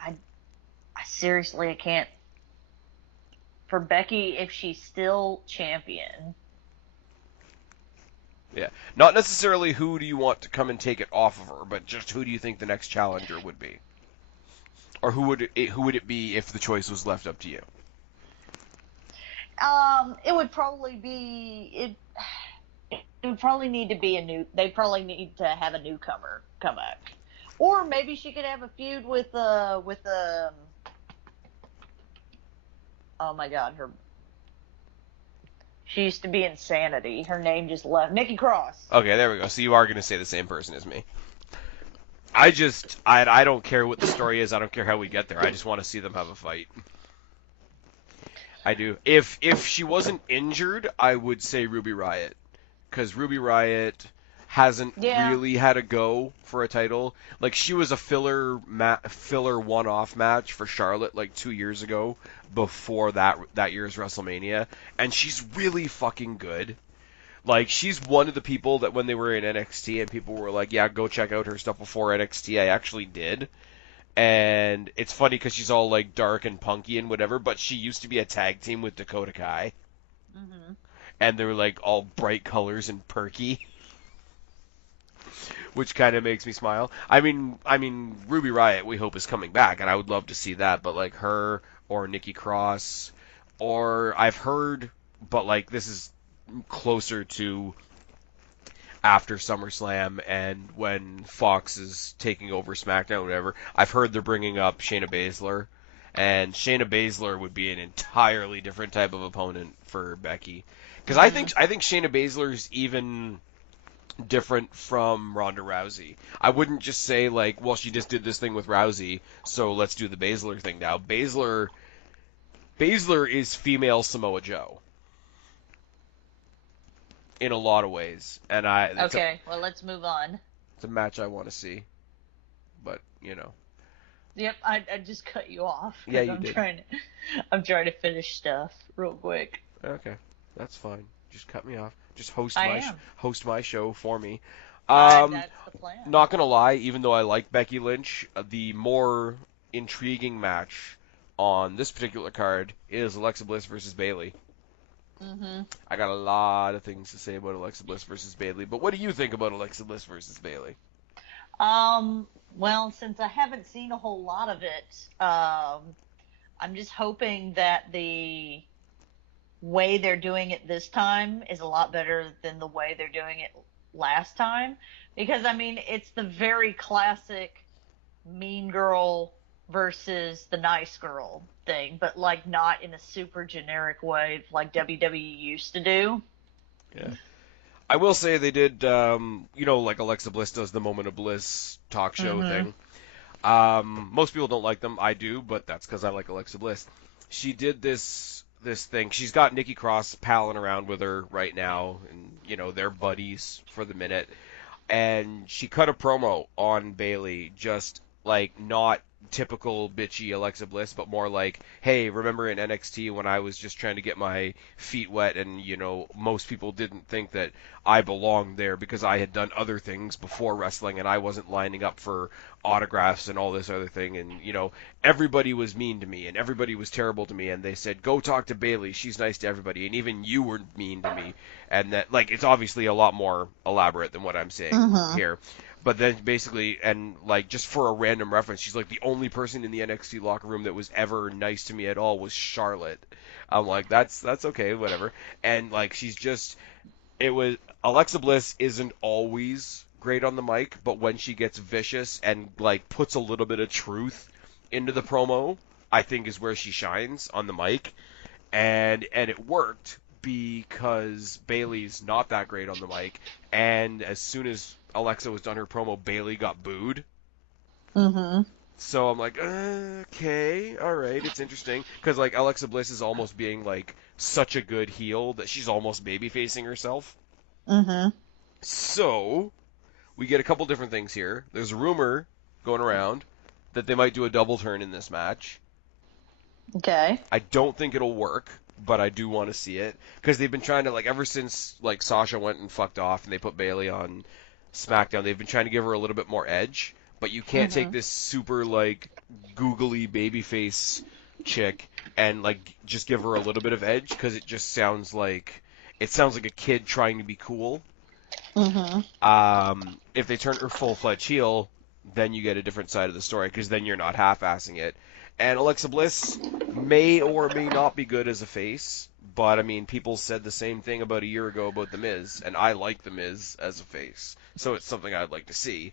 I seriously, I can't. For Becky, if she's still champion, Yeah, not necessarily who do you want to come and take it off of her, but just who do you think the next challenger would be, or who would it be if the choice was left up to you? it would probably be it. It would probably need to be a new. They probably need to have a newcomer come back, or maybe she could have a feud with. Oh my God, she used to be Insanity. Her name just left. Nikki Cross. Okay, there we go. So you are going to say the same person as me. I don't care what the story is. I don't care how we get there. I just want to see them have a fight. I do. If she wasn't injured, I would say Ruby Riott, because Ruby Riott hasn't really had a go for a title. Like she was a filler one-off match for Charlotte like 2 years ago before that year's WrestleMania, and she's really fucking good. Like she's one of the people that when they were in NXT and people were like, "Yeah, go check out her stuff before NXT." I actually did. And it's funny because she's all like dark and punky and whatever, but she used to be a tag team with Dakota Kai, Mm-hmm. and they were like all bright colors and perky, which kind of makes me smile. I mean, Ruby Riott we hope is coming back, and I would love to see that. But like her or Nikki Cross, or I've heard, but like this is closer to after SummerSlam and when Fox is taking over SmackDown, whatever. I've heard they're bringing up Shayna Baszler and Shayna Baszler would be an entirely different type of opponent for Becky. Because I Mhm. think I think Shayna Baszler's even different from Ronda Rousey. I wouldn't just say like, well, she just did this thing with Rousey, so let's do the Baszler thing now. Baszler is female Samoa Joe in a lot of ways, and Okay, well, let's move on. it's a match I want to see, but Yep, I just cut you off yeah, because you did. I'm trying to finish stuff real quick. Okay, that's fine. Just cut me off. Just I am. host my show for me. I Um, That's the plan. Not gonna lie, even though I like Becky Lynch, the more intriguing match on this particular card is Alexa Bliss versus Bayley. Mhm. I got a lot of things to say about Alexa Bliss versus Bayley, but what do you think about Alexa Bliss versus Bayley? Well, since I haven't seen a whole lot of it, I'm just hoping that the way they're doing it this time is a lot better than the way they're doing it last time. Because, I mean, it's the very classic mean girl versus the nice girl thing, but like not in a super generic way like WWE used to do. Yeah. I will say they did, like Alexa Bliss does the Moment of Bliss talk show Mhm. thing. Most people don't like them. I do, but that's because I like Alexa Bliss. She did this thing. She's got Nikki Cross palling around with her right now, and they're buddies for the minute. And she cut a promo on Bayley, just like not typical bitchy Alexa Bliss, but more like, hey, remember in NXT when I was just trying to get my feet wet and most people didn't think that I belonged there because I had done other things before wrestling and I wasn't lining up for autographs and all this other thing, and everybody was mean to me and everybody was terrible to me, and they said go talk to Bayley, she's nice to everybody, and even you were mean to me. And that, like, it's obviously a lot more elaborate than what I'm saying Mhm. here. But then basically, and like just for a random reference, she's like the only person in the NXT locker room that was ever nice to me at all was Charlotte. I'm like, that's okay, whatever. And like she's just, it was Alexa Bliss isn't always great on the mic, but when she gets vicious and like puts a little bit of truth into the promo, I think is where she shines on the mic, and it worked because Bayley's not that great on the mic, and as soon as Alexa was done her promo, Bayley got booed. Mhm. So I'm like, okay, all right, it's interesting because like Alexa Bliss is almost being like such a good heel that she's almost baby facing herself. Mhm. So we get a couple different things here. There's a rumor going around that they might do a double turn in this match. Okay. I don't think it'll work, but I do want to see it because they've been trying to, like, ever since like Sasha went and fucked off and they put Bayley on SmackDown, they've been trying to give her a little bit more edge. But you can't take Mhm. this super like googly babyface chick and like just give her a little bit of edge because it sounds like a kid trying to be cool. Mhm. If they turn her full-fledged heel, then you get a different side of the story because then you're not half-assing it. And Alexa Bliss may or may not be good as a face, but I mean, people said the same thing about a year ago about The Miz, and I like The Miz as a face, so it's something I'd like to see.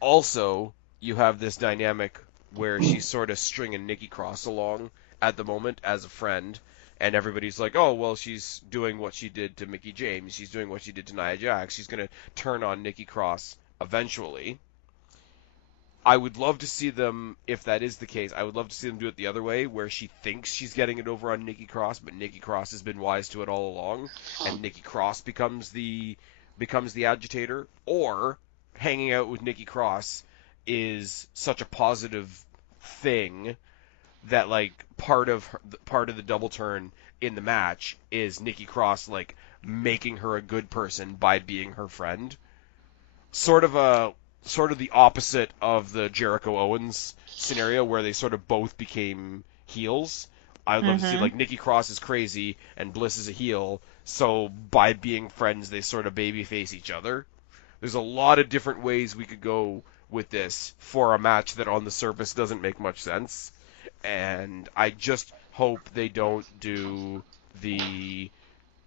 Also, you have this dynamic where she's sort of stringing Nikki Cross along at the moment as a friend, and everybody's like, oh, well, she's doing what she did to Mickey James, she's doing what she did to Nia Jax, she's going to turn on Nikki Cross eventually. I would love to see them, if that is the case, I would love to see them do it the other way, where she thinks she's getting it over on Nikki Cross, but Nikki Cross has been wise to it all along, and Nikki Cross becomes the agitator, or hanging out with Nikki Cross is such a positive thing that like part of the double turn in the match is Nikki Cross like making her a good person by being her friend, sort of the opposite of the Jericho Owens scenario where they sort of both became heels. I would love to see Mhm. like Nikki Cross is crazy and Bliss is a heel, so by being friends they sort of babyface each other. There's a lot of different ways we could go with this for a match that on the surface doesn't make much sense. And I just hope they don't do the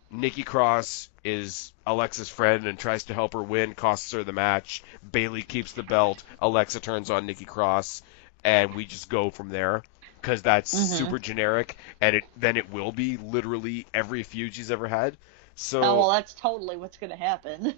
Nikki Cross is Alexa's friend and tries to help her win, costs her the match. Bayley keeps the belt. Alexa turns on Nikki Cross, and we just go from there. because that's Mm-hmm. super generic, and it will be literally every feud she's ever had. Oh well, So that's totally what's gonna happen.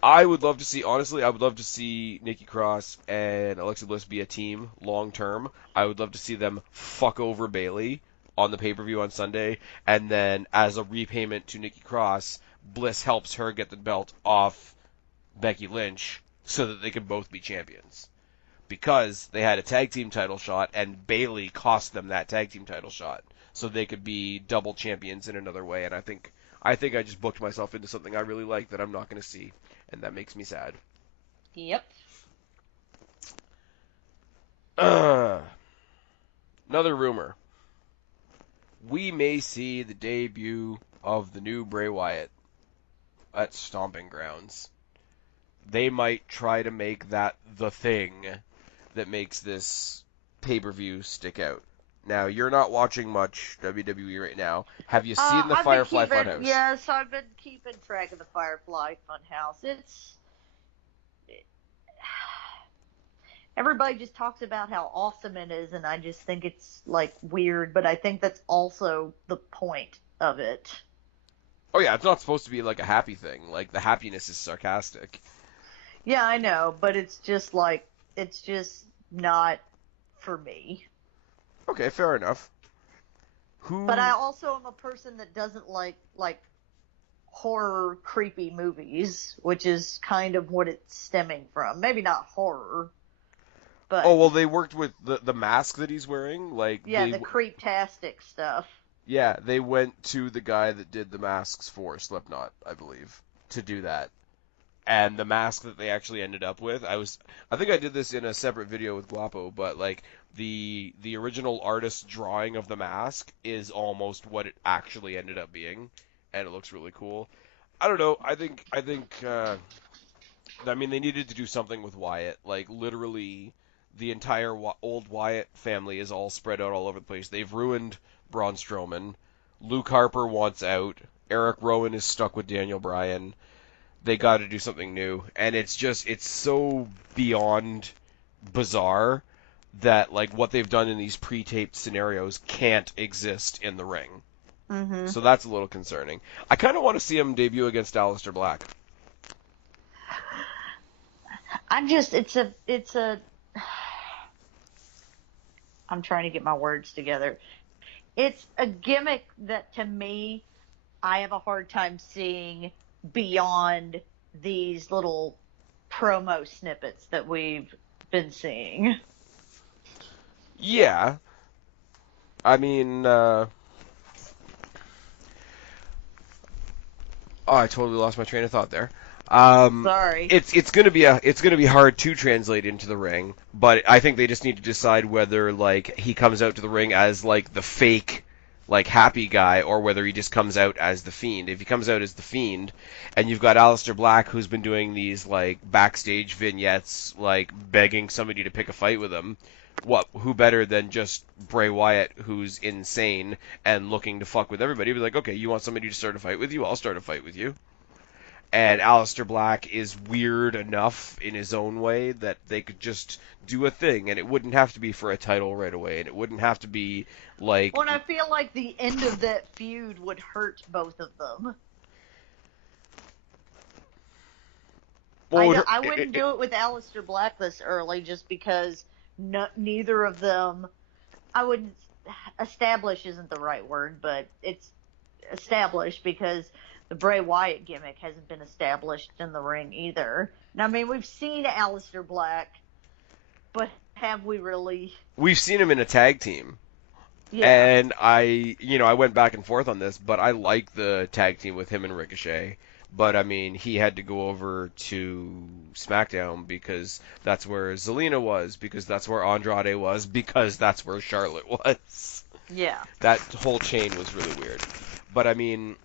I would love to see, honestly, I would love to see Nikki Cross and Alexa Bliss be a team long term. I would love to see them fuck over Bailey on the pay-per-view on Sunday, and then as a repayment to Nikki Cross, Bliss helps her get the belt off Becky Lynch so that they can both be champions. Because they had a tag team title shot, and Bailey cost them that tag team title shot, so they could be double champions in another way. And I think I just booked myself into something I really like that I'm not going to see, and that makes me sad. Yep. Another rumor: we may see the debut of the new Bray Wyatt at Stomping Grounds. They might try to make that the thing that makes this pay-per-view stick out. Now, you're not watching much WWE right now. Have you seen the Firefly Funhouse? I've been keeping track of the Firefly Funhouse. Everybody just talks about how awesome it is, and I just think it's like weird, but I think that's also the point of it. Oh yeah, it's not supposed to be like a happy thing. Like the happiness is sarcastic. Yeah, I know, but it's just not for me. Okay, fair enough. But I Who? also am a person that doesn't like horror creepy movies, which is kind of what it's stemming from. Maybe not horror, Oh but well, they worked with the mask that he's wearing. Like yeah, the creeptastic stuff. yeah, they went to the guy that did the masks for Slipknot, I believe, to do that. And the mask that they actually ended up with, I think I did this in a separate video with Guapo, but like the original artist's drawing of the mask is almost what it actually ended up being, and it looks really cool. I don't know. I mean, they needed to do something with Wyatt. Like literally, the entire old Wyatt family is all spread out all over the place. They've ruined Braun Strowman. Luke Harper wants out. Eric Rowan is stuck with Daniel Bryan. They got to do something new, and it's so beyond bizarre that like what they've done in these pre-taped scenarios can't exist in the ring. Mhm. So that's a little concerning. I kind of want to see him debut against Aleister Black. I just it's a I'm trying to get my words together. It's a gimmick that to me I have a hard time seeing beyond these little promo snippets that we've been seeing. Yeah, I mean, oh, I totally lost my train of thought there. Um, Sorry. it's gonna be hard to translate into the ring, but I think they just need to decide whether like he comes out to the ring as like the fake like happy guy or whether he just comes out as the Fiend. If he comes out as the Fiend, and you've got Aleister Black who's been doing these like backstage vignettes like begging somebody to pick a fight with him, who better than just Bray Wyatt, who's insane and looking to fuck with everybody? Be like, okay, you want somebody to start a fight with you? I'll start a fight with you. And Aleister Black is weird enough in his own way that they could just do a thing, and it wouldn't have to be for a title right away, and it wouldn't have to be like, Well, and I feel like the end of that feud would hurt both of them. well, I wouldn't do it with Aleister Black this early just because neither of them. I wouldn't. Establish isn't the right word, but it's established because the Bray Wyatt gimmick hasn't been established in the ring either. Now, I mean, we've seen Aleister Black, but have we really? we've seen him in a tag team. Yeah. And I went back and forth on this, but I like the tag team with him and Ricochet. But I mean, he had to go over to SmackDown because that's where Zelina was, because that's where Andrade was, because that's where Charlotte was. Yeah. That whole chain was really weird. But I mean,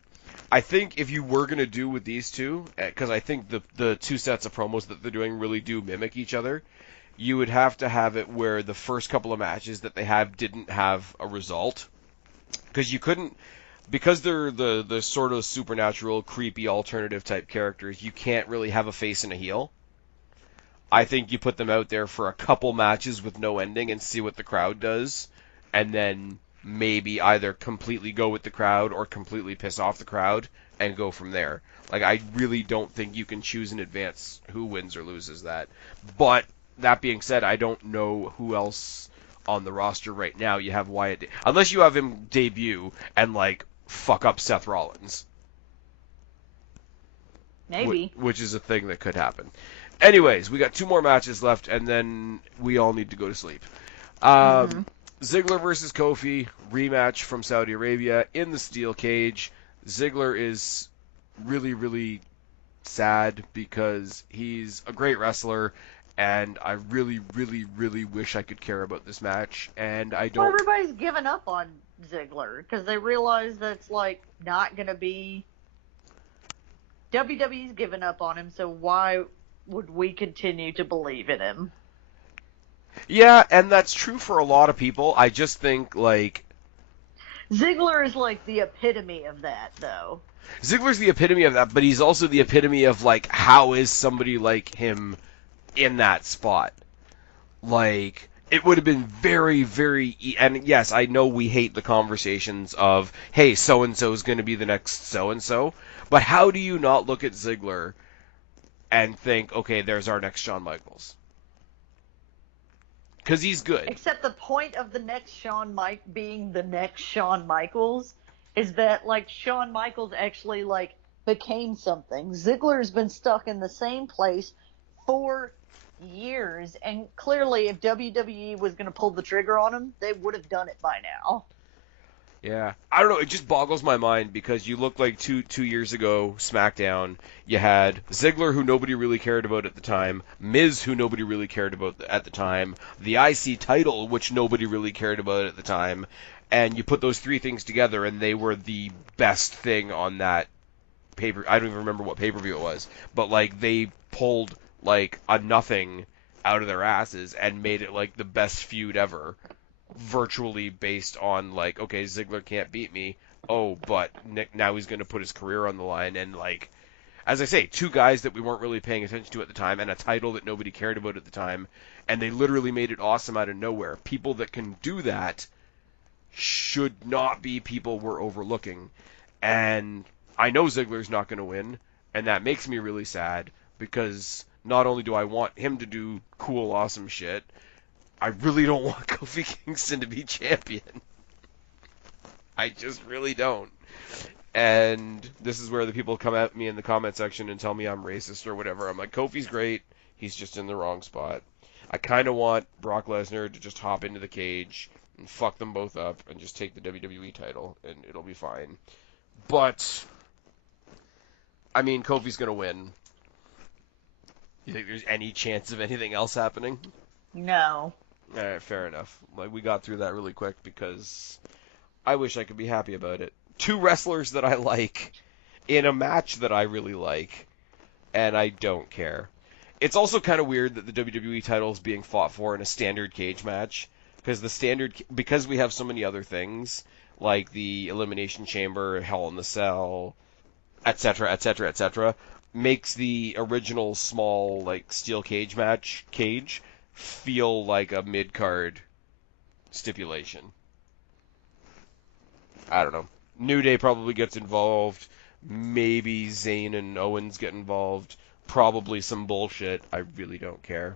I think if you were gonna do with these two, because I think the two sets of promos that they're doing really do mimic each other, you would have to have it where the first couple of matches that they have didn't have a result, because you couldn't, because they're the sort of supernatural, creepy, alternative type characters. You can't really have a face and a heel. I think you put them out there for a couple matches with no ending and see what the crowd does, and then maybe either completely go with the crowd or completely piss off the crowd and go from there. Like, I really don't think you can choose in advance who wins or loses that. But that being said, I don't know who else on the roster right now. You have Wyatt, unless you have him debut and like fuck up Seth Rollins, Maybe. which is a thing that could happen. Anyways, we got 2 more matches left, and then we all need to go to sleep. Mm-hmm. Ziggler versus Kofi, rematch from Saudi Arabia in the steel cage. Ziggler is really, really sad because he's a great wrestler, and I really, really, really wish I could care about this match, and I Well, don't. everybody's given up on Ziggler because they realize that's like not gonna be. WWE's given up on him, so why would we continue to believe in him? Yeah, and that's true for a lot of people. I just think, like, Ziggler is like the epitome of that, though. Ziggler's the epitome of that, but he's also the epitome of, like, how is somebody like him in that spot? Like, it would have been very, very. And yes, I know we hate the conversations of, hey, so and so is going to be the next so and so, but how do you not look at Ziggler and think, okay, there's our next Shawn Michaels? Because he's good. Except the point of the next being the next Shawn Michaels is that like Shawn Michaels actually like became something. Ziggler's been stuck in the same place for years, and clearly if WWE was going to pull the trigger on him, they would have done it by now. Yeah, I don't know. It just boggles my mind because you look like two years ago, SmackDown. You had Ziggler, who nobody really cared about at the time, Miz, who nobody really cared about at the time, the IC title, which nobody really cared about at the time, and you put those 3 things together, and they were the best thing on that paper. I don't even remember what pay-per-view it was, but like they pulled like a nothing out of their asses and made it like the best feud ever, virtually based on like, okay, Ziggler can't beat me. Oh, but Nick, now he's going to put his career on the line, and like, as I say, 2 guys that we weren't really paying attention to at the time, and a title that nobody cared about at the time, and they literally made it awesome out of nowhere. People that can do that should not be people we're overlooking, and I know Ziggler's not going to win, and that makes me really sad because not only do I want him to do cool, awesome shit, I really don't want Kofi Kingston to be champion. I just really don't. And this is where the people come at me in the comment section and tell me I'm racist or whatever. I'm like, Kofi's great. He's just in the wrong spot. I kind of want Brock Lesnar to just hop into the cage and fuck them both up and just take the WWE title, and it'll be fine. But, I mean, Kofi's going to win. You think there's any chance of anything else happening? No. Alright, fair enough. Like, we got through that really quick because I wish I could be happy about it. 2 wrestlers that I like in a match that I really like, and I don't care. It's also kind of weird that the WWE title is being fought for in a standard cage match, because we have so many other things, like the Elimination Chamber, Hell in the Cell, etc., etc., etc., makes the original small, like, steel cage match feel like a mid-card stipulation. I don't know. New Day probably gets involved. Maybe Zayn and Owens get involved. Probably some bullshit. I really don't care.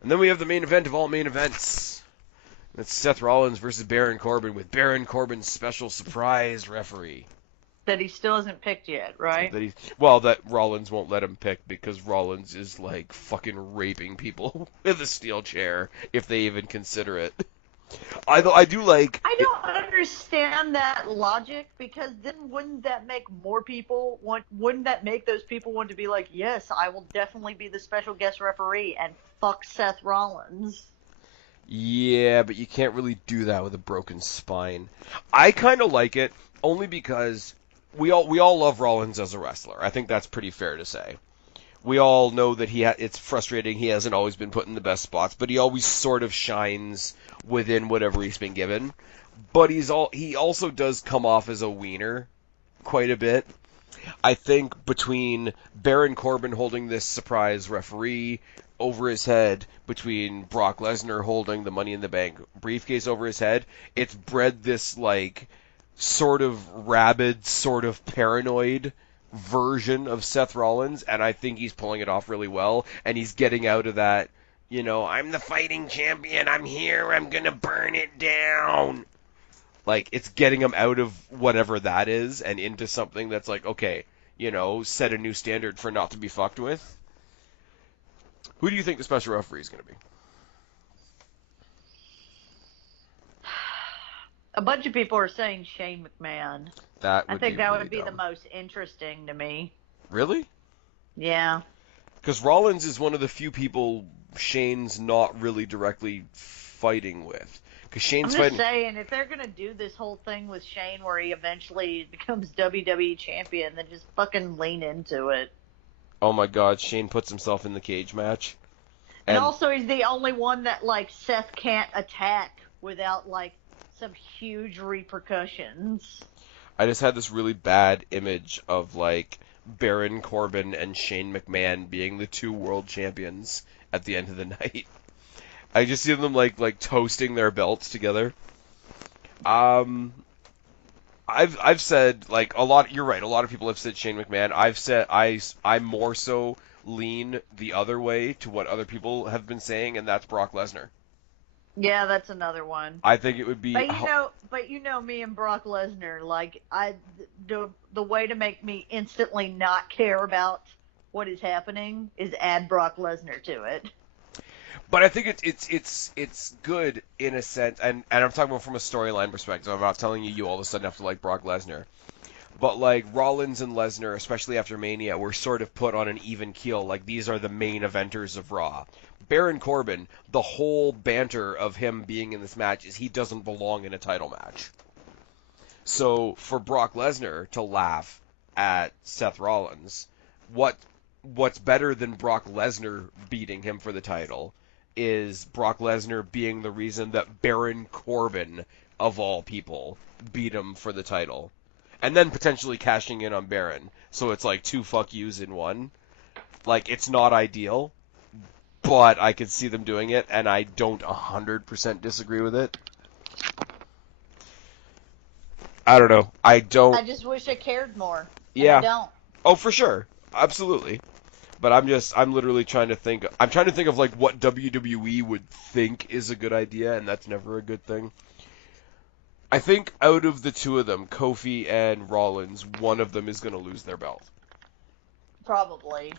And then we have the main event of all main events. It's Seth Rollins versus Baron Corbin with Baron Corbin's special surprise referee. That he still hasn't picked yet, right? That Rollins won't let him pick because Rollins is like fucking raping people with a steel chair if they even consider it. I do like. I don't understand that logic because then wouldn't that make more people want? Wouldn't that make those people want to be like, yes, I will definitely be the special guest referee and fuck Seth Rollins? Yeah, but you can't really do that with a broken spine. I kind of like it only because we all love Rollins as a wrestler. I think that's pretty fair to say. We all know that it's frustrating. He hasn't always been put in the best spots, but he always sort of shines within whatever he's been given. But he also does come off as a wiener quite a bit. I think between Baron Corbin holding this surprise referee, over his head between Brock Lesnar holding the Money in the Bank briefcase over his head, it's bred this like sort of rabid, sort of paranoid version of Seth Rollins, and I think he's pulling it off really well, and he's getting out of that, I'm the fighting champion, I'm here, I'm gonna burn it down. Like, it's getting him out of whatever that is and into something that's like, okay, set a new standard for not to be fucked with. Who do you think the special referee is going to be? A bunch of people are saying Shane McMahon. That I would think be that really would be the dumb. most interesting to me. Really? Yeah. Because Rollins is one of the few people Shane's not really directly fighting with. Because I'm Shane's just fighting. saying, if they're going to do this whole thing with Shane where he eventually becomes WWE champion, then just fucking lean into it. Oh my god, Shane puts himself in the cage match. And And also, he's the only one that, like, Seth can't attack without, like, some huge repercussions. I just had this really bad image of, like, Baron Corbin and Shane McMahon being the two world champions at the end of the night. I just see them, like toasting their belts together. Um, I've said like a lot. You're right. A lot of people have said Shane McMahon. I've said I more so lean the other way to what other people have been saying, and that's Brock Lesnar. Yeah, that's another one. I think it would be. But you know me and Brock Lesnar. Like, the way to make me instantly not care about what is happening is add Brock Lesnar to it. But I think it's good in a sense, and I'm talking about from a storyline perspective. I'm not telling you all of a sudden have to like Brock Lesnar. But like Rollins and Lesnar, especially after Mania, were sort of put on an even keel. Like these are the main eventers of Raw. Baron Corbin, the whole banter of him being in this match is he doesn't belong in a title match. So for Brock Lesnar to laugh at Seth Rollins, what's better than Brock Lesnar beating him for the title is Brock Lesnar being the reason that Baron Corbin, of all people, beat him for the title. And then potentially cashing in on Baron. So it's like two fuck yous in one. Like, it's not ideal, but I could see them doing it, and I don't 100% disagree with it. I don't know. I don't. I just wish I cared more. Yeah. And I don't. Oh, for sure. Absolutely. But I'm literally trying to think. I'm trying to think of like what WWE would think is a good idea, and that's never a good thing. I think out of the two of them, Kofi and Rollins, one of them is going to lose their belt. Probably.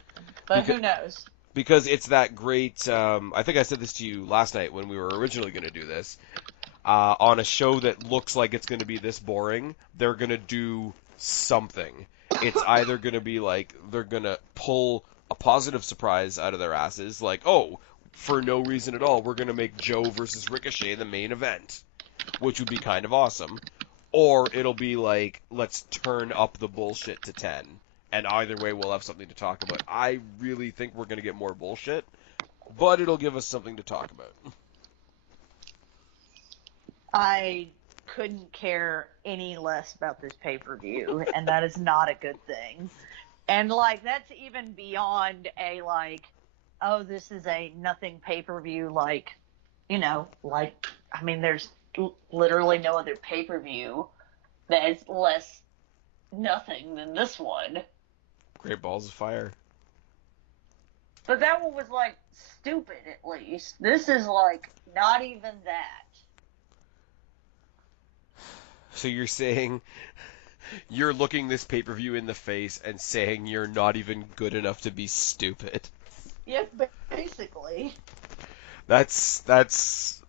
But who knows? Because it's that great. I think I said this to you last night when we were originally going to do this. On a show that looks like it's going to be this boring, they're going to do something. It's either going to be like they're going to pull a positive surprise out of their asses, like, oh, for no reason at all, we're going to make Joe versus Ricochet the main event, which would be kind of awesome. Or it'll be like, let's turn up the bullshit to 10. And either way, we'll have something to talk about. I really think we're going to get more bullshit, but it'll give us something to talk about. I couldn't care any less about this pay-per-view, and that is not a good thing. And, like, that's even beyond a, like, oh, this is a nothing pay-per-view, like, I mean, there's literally no other pay-per-view that is less nothing than this one. Great Balls of Fire. But that one was, like, stupid, at least. This is, like, not even that. So you're saying you're looking this pay-per-view in the face and saying you're not even good enough to be stupid. Yeah, basically. That's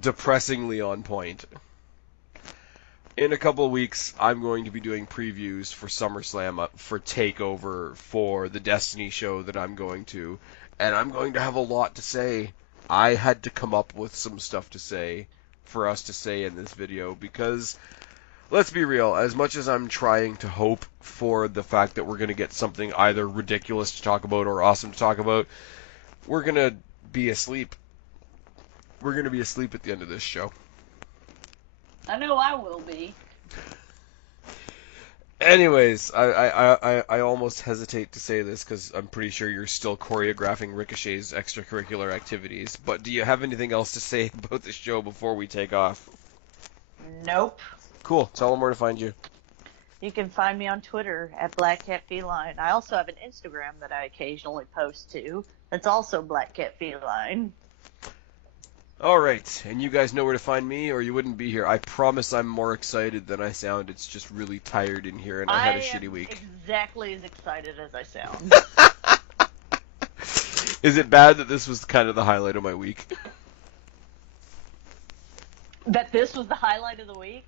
depressingly on point. In a couple of weeks, I'm going to be doing previews for SummerSlam, for TakeOver, for the Destiny show that I'm going to, and I'm going to have a lot to say. I had to come up with some stuff to say for us to say in this video because, let's be real, as much as I'm trying to hope for the fact that we're going to get something either ridiculous to talk about or awesome to talk about, we're going to be asleep. We're going to be asleep at the end of this show. I know I will be. Anyways, I almost hesitate to say this because I'm pretty sure you're still choreographing Ricochet's extracurricular activities. But do you have anything else to say about the show before we take off? Nope. Cool. Tell them where to find you. You can find me on Twitter at Black Cat Feline. I also have an Instagram that I occasionally post to. That's also Black Cat Feline. All right, and you guys know where to find me, or you wouldn't be here. I promise I'm more excited than I sound. It's just really tired in here, and I had a shitty am week. exactly as excited as I sound. Is it bad that this was kind of the highlight of my week? That this was the highlight of the week?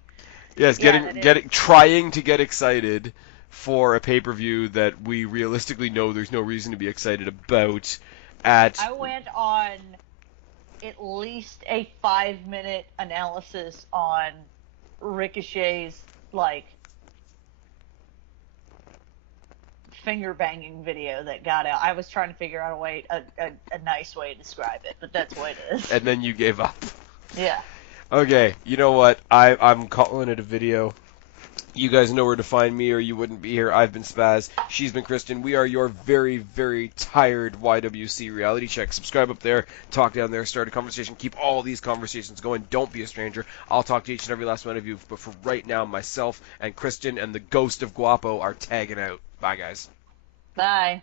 Yes, Yeah, trying to get excited for a pay-per-view that we realistically know there's no reason to be excited about. I went on at least a 5-minute analysis on Ricochet's, like, finger banging video that got out. I was trying to figure out a nice way to describe it, but that's what it is. And then you gave up. Yeah. Okay, you know what? I'm calling it a video. You guys know where to find me, or you wouldn't be here. I've been Spaz. She's been Kristen. We are your very, very tired YWC reality check. Subscribe up there. Talk down there. Start a conversation. Keep all these conversations going. Don't be a stranger. I'll talk to each and every last one of you. But for right now, myself and Kristen and the ghost of Guapo are tagging out. Bye, guys. Bye.